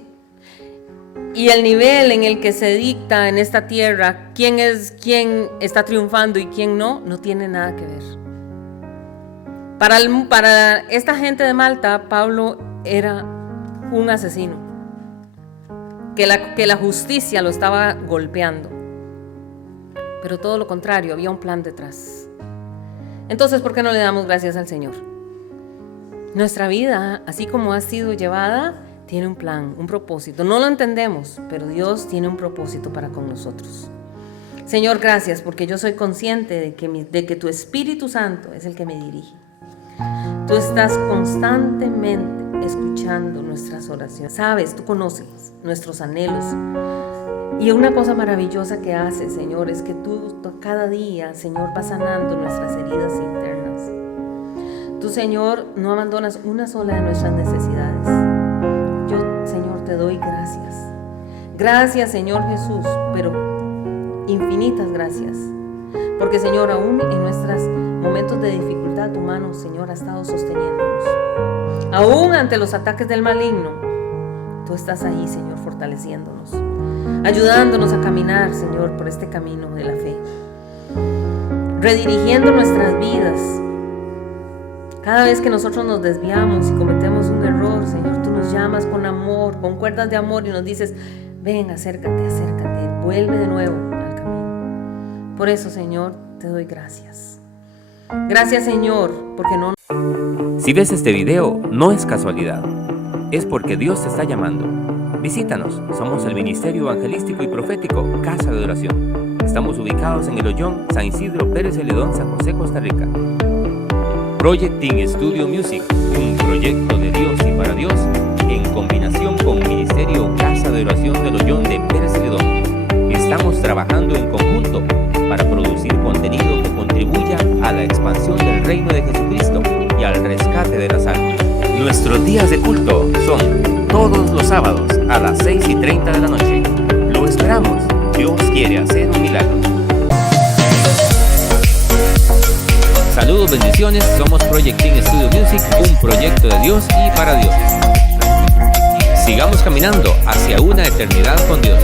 y el nivel en el que se dicta en esta tierra quién está triunfando y quién no tiene nada que ver. Para esta gente de Malta, Pablo era un asesino, que la justicia lo estaba golpeando. Pero todo lo contrario, había un plan detrás. Entonces, ¿por qué no le damos gracias al Señor? Nuestra vida, así como ha sido llevada, tiene un plan, un propósito. No lo entendemos, pero Dios tiene un propósito para con nosotros. Señor, gracias, porque yo soy consciente de que tu Espíritu Santo es el que me dirige. Tú estás constantemente escuchando nuestras oraciones. Sabes, tú conoces nuestros anhelos. Y una cosa maravillosa que haces, Señor, es que tú cada día, Señor, vas sanando nuestras heridas internas. Tú, Señor, no abandonas una sola de nuestras necesidades. Yo, Señor, te doy gracias. Gracias, Señor Jesús, pero infinitas gracias. Porque, Señor, aún en nuestros momentos de dificultad, tu mano, Señor, ha estado sosteniéndonos. Aún ante los ataques del maligno, tú estás ahí, Señor, fortaleciéndonos, ayudándonos a caminar, Señor, por este camino de la fe, redirigiendo nuestras vidas. Cada vez que nosotros nos desviamos y cometemos un error, Señor, tú nos llamas con amor, con cuerdas de amor y nos dices, ven, acércate, vuelve de nuevo al camino. Por eso, Señor, te doy gracias. Gracias, Señor, porque no... Si ves este video, no es casualidad, es porque Dios te está llamando. Visítanos, somos el Ministerio Evangelístico y Profético Casa de Oración. Estamos ubicados en el Ollón, San Isidro, Pérez Celedón, San José, Costa Rica. Projecting Studio Music, un proyecto de Dios y para Dios, en combinación con Ministerio Casa de Oración del Ollón de Pérez Celedón. Estamos trabajando en conjunto para producir contenido que contribuya a la expansión del reino de Jesucristo y al rescate de las almas. Nuestros días de culto son todos los sábados a las 6:30 de la noche. Lo esperamos. Dios quiere hacer un milagro. Saludos, bendiciones. Somos Projecting Studio Music, un proyecto de Dios y para Dios. Sigamos caminando hacia una eternidad con Dios.